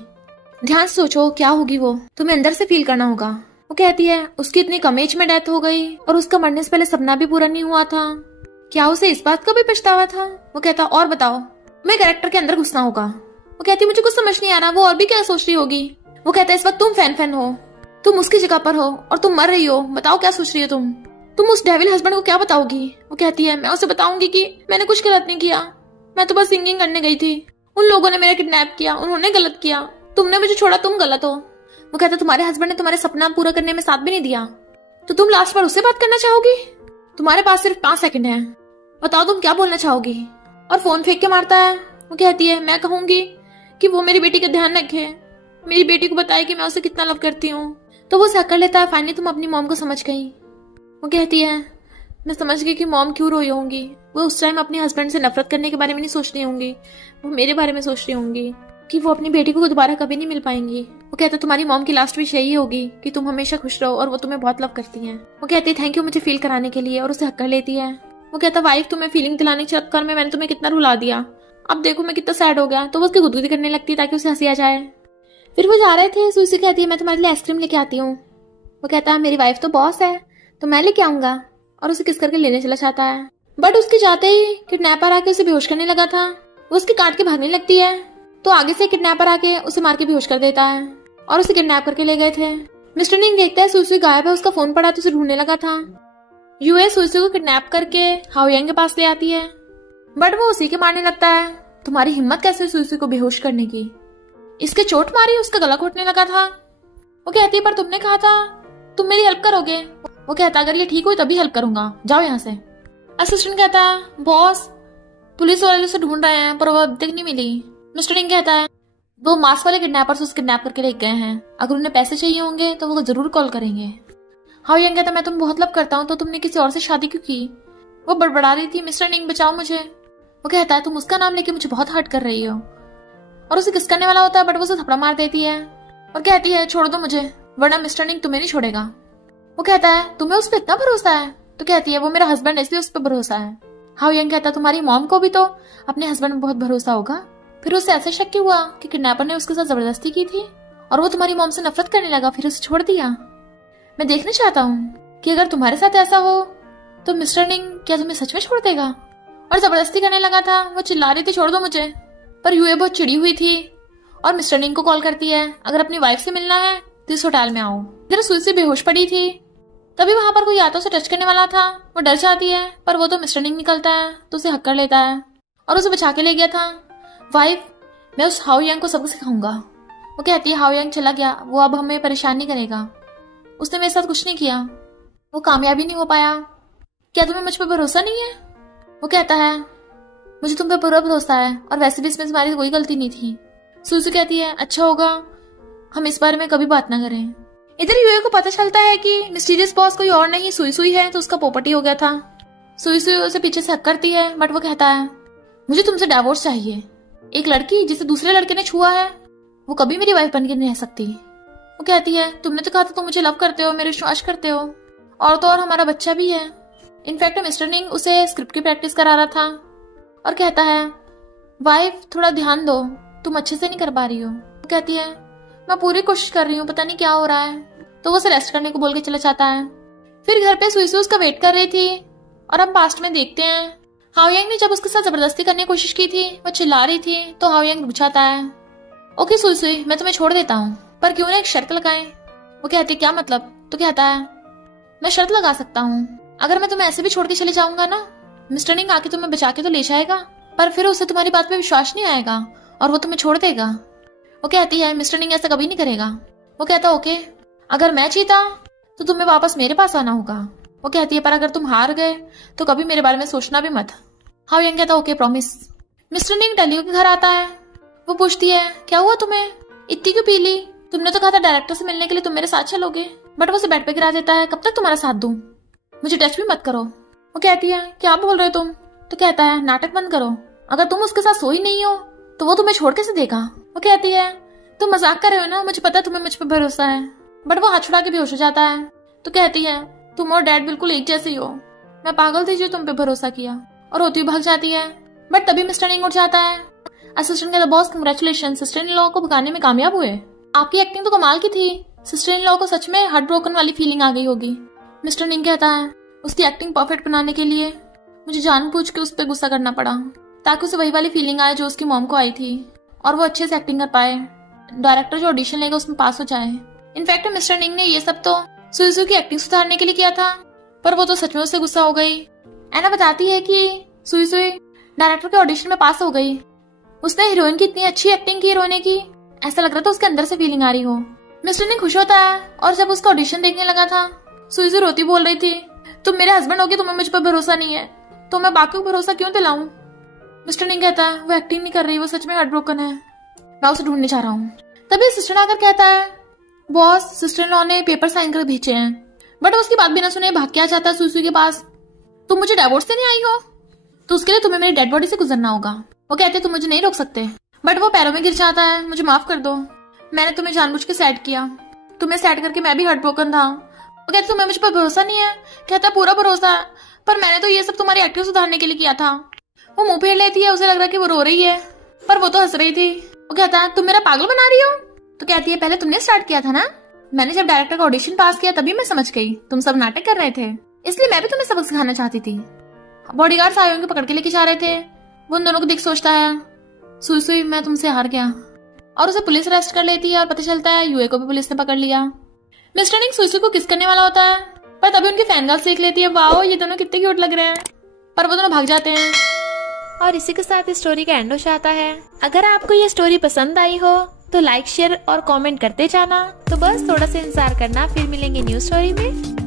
ध्यान से सोचो क्या होगी वो, तुम्हें अंदर से फील करना होगा। वो कहती है उसकी इतनी कम एज में डेथ हो गई और उसका मरने से पहले सपना भी पूरा नहीं हुआ था, क्या उसे इस बात का भी पछतावा था। वो कहता और बताओ, मैं कैरेक्टर के अंदर घुसना होगा। वो कहती मुझे कुछ समझ नहीं आ रहा, वो और भी क्या सोच रही होगी। वो कहता है इस वक्त तुम फैन हो, तुम उसकी जगह पर हो और तुम मर रही हो, बताओ क्या सोच रही हो तुम उस डेविल हस्बैंड को क्या बताओगी। वो कहती है मैं उसे बताऊंगी कि मैंने कुछ गलत नहीं किया, मैं तो बस सिंगिंग करने गई थी, उन लोगों ने मेरा किडनैप किया, उन्होंने गलत किया, तुमने मुझे छोड़ा, तुम गलत हो। वो कहता तुम्हारे हस्बैंड ने तुम्हारे सपना पूरा करने में साथ भी नहीं दिया, तो तुम लास्ट पर उससे बात करना चाहोगी। तुम्हारे पास सिर्फ 5 सेकंड है, बताओ तुम क्या बोलना चाहोगी। और फोन फेंक के मारता है। वो कहती है मैं कहूंगी कि वो मेरी बेटी का ध्यान रखे, मेरी बेटी को बताए कि मैं उसे कितना लव करती हूँ। तो वो उसे कर लेता है, फाइनली तुम अपनी मॉम को समझ गई। वो कहती है मैं समझ गई कि मॉम क्यों रोई होंगी, वो उस टाइम अपने हस्बैंड से नफरत करने के बारे में नहीं सोच रही होंगी, वो मेरे बारे में सोच रही होंगी कि वो अपनी बेटी को दोबारा कभी नहीं मिल पाएंगी। वो कहता है तुम्हारी मॉम की लास्ट विश यही होगी कि तुम हमेशा खुश रहो और वो तुम्हें बहुत लव करती हैं। वो कहती है थैंक यू मुझे फील कराने के लिए और उसे हक कर लेती है। वो कहता वाइफ तुम्हें फीलिंग दिलाने के चक्कर में मैंने तुम्हें कितना रुला दिया, अब देखो मैं कितना सैड हो गया। तो वो उसकी गुदगुदी करने लगती है ताकि उसे हंसी आ जाए। फिर वो जा रहे थे, सुईसी कहती है मैं तुम्हारे लिए आइसक्रीम लेके आती हूँ। वो कहता है मेरी वाइफ तो बॉस है तो मैं लेके आऊंगा और उसे किस करके लेने चला जाता है। बट उसके जाते ही किडनैपर आके उसे बेहोश करने लगा था। वो उसके काट के भागने लगती है तो आगे से किडनैपर आके उसे मार के बेहोश कर देता है और उसे किडनैप करके ले गए थे। मिस्टर निंग देखता है सुईसी गायब है, उसका फोन पड़ा तो उसे ढूंढने लगा था। यूए सुईसी को किडनैप करके हाओ यांग के पास ले आती है बट वो उसी के मारने लगता है। तुम्हारी हिम्मत कैसे सुईसी को बेहोश करने की, इसके चोट मारी, उसका गला घोटने लगा था। वो कहती है पर तुमने कहा था तुम मेरी हेल्प करोगे। वो कहता अगर ये ठीक हुई तभी हेल्प करूंगा, जाओ यहाँ से। असिस्टेंट कहता है बॉस पुलिस वाले उसे ढूंढ रहे हैं पर वो अब तक नहीं मिली। मिस्टर निंग कहता है वो मास्क वाले किडनैपर्स उसे किडनैप करके ले गए हैं, अगर उन्हें पैसे चाहिए होंगे तो वो जरूर कॉल करेंगे। हाओ यांग कहता है मैं तुम्हें बहुत लव करता हूँ तो तुमने किसी और से शादी क्यों की। वो बड़बड़ा रही थी मिस्टर निंग बचाओ मुझे। वो कहता है तुम उसका नाम लेके मुझे बहुत हर्ट कर रही हो और उसे किस करने वाला होता है बट वो उसे थप्पड़ मार देती है और कहती है छोड़ दो मुझे वरना मिस्टर निंग तुम्हें नहीं छोड़ेगा। वो कहता है तुम्हें उस पर इतना भरोसा है। तो कहती है वो मेरा हस्बैंड है इसलिए उस पर भरोसा है। हाओ यांग कहता है तुम्हारी मॉम को भी तो अपने हस्बैंड में बहुत भरोसा होगा, फिर उसे ऐसे शक क्यों हुआ कि किडनैपर ने उसके साथ जबरदस्ती की थी और वो तुम्हारी मॉम से नफरत करने लगा फिर उसे छोड़ दिया। मैं देखना चाहता हूँ कि अगर तुम्हारे साथ ऐसा हो तो मिस्टर निंग क्या तुम्हें सच में छोड़ देगा। और जबरदस्ती करने लगा था, वो चिल्ला रही थी छोड़ दो मुझे, पर यूए बहुत चिड़ी हुई थी और मिस्टर निंग को कॉल करती है अगर अपनी वाइफ से मिलना है तो इस होटल में आओ। इधर सुईसी बेहोश पड़ी थी, तभी वहां पर कोई आता उसे टच करने वाला था। वो डर जाती है पर वो तो मिस्टर निंग निकलता है तो उसे हक कर लेता है और उसे बचा के ले गया था। वाइफ मैं उस हाओ यांग को सबक सिखाऊंगा। वो कहती है हाओ यांग चला गया, वो अब हमें परेशान नहीं करेगा, उसने मेरे साथ कुछ नहीं किया, वो कामयाबी नहीं हो पाया, क्या तुम्हें मुझ पर भरोसा नहीं है। वो कहता है मुझे तुम पे पूरा भरोसा है और वैसे भी इसमें तुम्हारी कोई गलती नहीं थी। सुईसी कहती है अच्छा होगा हम इस बारे में कभी बात ना करें। इधर यूए को पता चलता है कि मिस्टीरियस बॉस कोई और नहीं सुई सुई है, तो उसका पोपटी हो गया था। सुई सुई उसे पीछे से हक करती है, बट वो कहता है मुझे तुमसे डाइवोर्स चाहिए। एक लड़की जिसे दूसरे लड़के ने छुआ है वो कभी मेरी वाइफ बनकर नहीं रह सकती। वो कहती है तुमने तो कहा था तुम मुझे लव करते हो, मेरे विश्वास करते हो, और तो और हमारा बच्चा भी है। इनफैक्ट मिस्टर निंग उसे स्क्रिप्ट की प्रैक्टिस करा रहा था और कहता है वाइफ थोड़ा ध्यान दो, तुम अच्छे से नहीं कर पा रही हो। वो कहती है मैं पूरी कोशिश कर रही हूँ, पता नहीं क्या हो रहा है। तो वो उसे रेस्ट करने को बोल के चला जाता है। फिर घर पे सुई सुई उसका वेट कर रही थी और हम पास्ट में देखते हैं हाओयांग ने जब उसके साथ जबरदस्ती करने की कोशिश की थी, वो चिल्ला रही थी, तो हाओयांग रुक जाता है। ओके सुई सुई मैं तुम्हें छोड़ देता हूँ, पर क्यों ना एक शर्त लगाएं। वो कहती है क्या मतलब? तो कहता है मैं शर्त लगा सकता हूँ, अगर मैं तुम्हें ऐसे भी छोड़ के चले जाऊंगा ना, मिस्टर निंग आके तुम्हें बचा के तो ले जाएगा, पर फिर उसे तुम्हारी बात पे विश्वास नहीं आएगा और वो तुम्हें छोड़ देगा। वो कहती है मिस्टर निंग ऐसा कभी नहीं करेगा। वो कहता ओके, अगर मैं जीता तो तुम्हें वापस मेरे पास आना होगा। वो कहती है पर अगर तुम हार गए तो कभी मेरे बारे में सोचना भी मत। हाओयांग कहता ओके प्रॉमिस। मिस्टर निंग डलियो के घर आता है। वो पूछती है क्या हुआ तुम्हें, इतनी क्यों पी ली? तुमने तो कहा था डायरेक्टर से मिलने के लिए तुम मेरे साथ चलोगे, बट वो उसे बेड पे गिरा देता है। कब तक तुम्हारा साथ दूं, मुझे टच भी मत करो। वो कहती है क्या बोल रहे हो तुम? तो कहता है नाटक बंद करो, अगर तुम उसके साथ सोई नहीं हो तो वो तुम्हें छोड़ कैसे देगा। वो कहती है तुम मजाक कर रहे हो ना, मुझे पता तुम्हें मुझ पर भरोसा है, बट वो हाथ छुड़ा के बेहोश हो जाता है। तो कहती है तुम और डैड बिल्कुल एक जैसे ही हो, मैं पागल थी जो तुम पे भरोसा किया, और रोती हुई भाग जाती है। बट तभी मिस्टर निंग उठ जाता है। असिस्टेंट कहता boss congratulation, sister in law को भगाने में कामयाब हुए, आपकी एक्टिंग तो कमाल की थी। सिस्टर इन लॉ को सच में हार्ट ब्रोकन वाली फीलिंग आ गई होगी। मिस्टर निंग कहता है उसकी एक्टिंग परफेक्ट बनाने के लिए मुझे जानबूझ के उस पर गुस्सा करना पड़ा, ताकि उसे वही वाली फीलिंग आए जो उसकी मॉम को आई थी, और वो अच्छे से एक्टिंग कर पाए, डायरेक्टर जो ऑडिशन लेगा उसमें पास हो जाए। इनफैक्ट मिस्टर निंग ने ये सब तो सुई सुई की एक्टिंग सुधारने के लिए किया था, पर वो तो सच में उससे गुस्सा हो गई। एना बताती है कि सुई सुई डायरेक्टर के ऑडिशन में पास हो गई। उसने हीरोइन की इतनी अच्छी एक्टिंग की, रोने की, ऐसा लग रहा था उसके अंदर से फीलिंग आ रही हो। मिस्टर निंग खुश होता है, और जब उसका ऑडिशन देखने लगा था सुई सुई रोती बोल रही थी तुम मेरे हस्बैंड होगे, तुम्हें मुझ पर भरोसा नहीं है, तो मैं बाकी को भरोसा क्यों दिलाऊं। मिस्टर निंग कहता है वो एक्टिंग नहीं कर रही, वो सच में हार्ट ब्रोकन है, मैं उसे ढूंढने जा रहा हूँ। तभी सिस्टर आकर कहता है बॉस सिस्टर इन लॉ ने पेपर साइन कर भेजे हैं, बट उसकी बात बिना सुने भाग के आ जाता है सुई सुई के पास। तुम मुझे डाइवोर्स देने आई हो, तो उसके लिए तुम्हें मेरी डेड बॉडी से गुजरना होगा। वो कहते तुम मुझे नहीं रोक सकते, बट वो पैरों में गिर जाता है, मुझे माफ कर दो, मैंने तुम्हें जानबूझ के सैड किया, तुम्हें सैड करके मैं भी हार्ट ब्रोकन था। वो कहते तुम्हें मुझ पर भरोसा नहीं है। कहता पूरा भरोसा है, पर मैंने तो ये सब तुम्हारी एक्टिंग सुधारने के लिए किया था। वो मुंह फेर लेती है, उसे लग रहा है कि वो रो रही है, पर वो तो हंस रही थी। वो कहता है तुम मेरा पागल बना रही हो। तो कहती है पहले तुमने स्टार्ट किया था ना, मैंने जब डायरेक्टर का ऑडिशन पास किया तभी मैं समझ गई तुम सब नाटक कर रहे थे, इसलिए मैं भी तुम्हें सबक सिखाना चाहती थी। बॉडीगार्ड्स आए होंगे पकड़ के लेके जा रहे थे। वो उन दोनों को देख सोचता है सुई सुई मैं तुमसे हार गया, और उसे पुलिस अरेस्ट कर लेती है, और पता चलता है यूए को भी पुलिस ने पकड़ लिया। मिस्टर निंग सुई सुई को किस करने वाला होता है, पर तभी उनकी फैन गर्ल्स देख लेती है, वाओ ये दोनों कितने क्यूट लग रहे हैं, पर वो दोनों भाग जाते हैं। और इसी के साथ इस स्टोरी का एंड हो जाता है। अगर आपको ये स्टोरी पसंद आई हो तो लाइक शेयर और कमेंट करते जाना। तो बस थोड़ा सा इंतजार करना, फिर मिलेंगे न्यू स्टोरी में।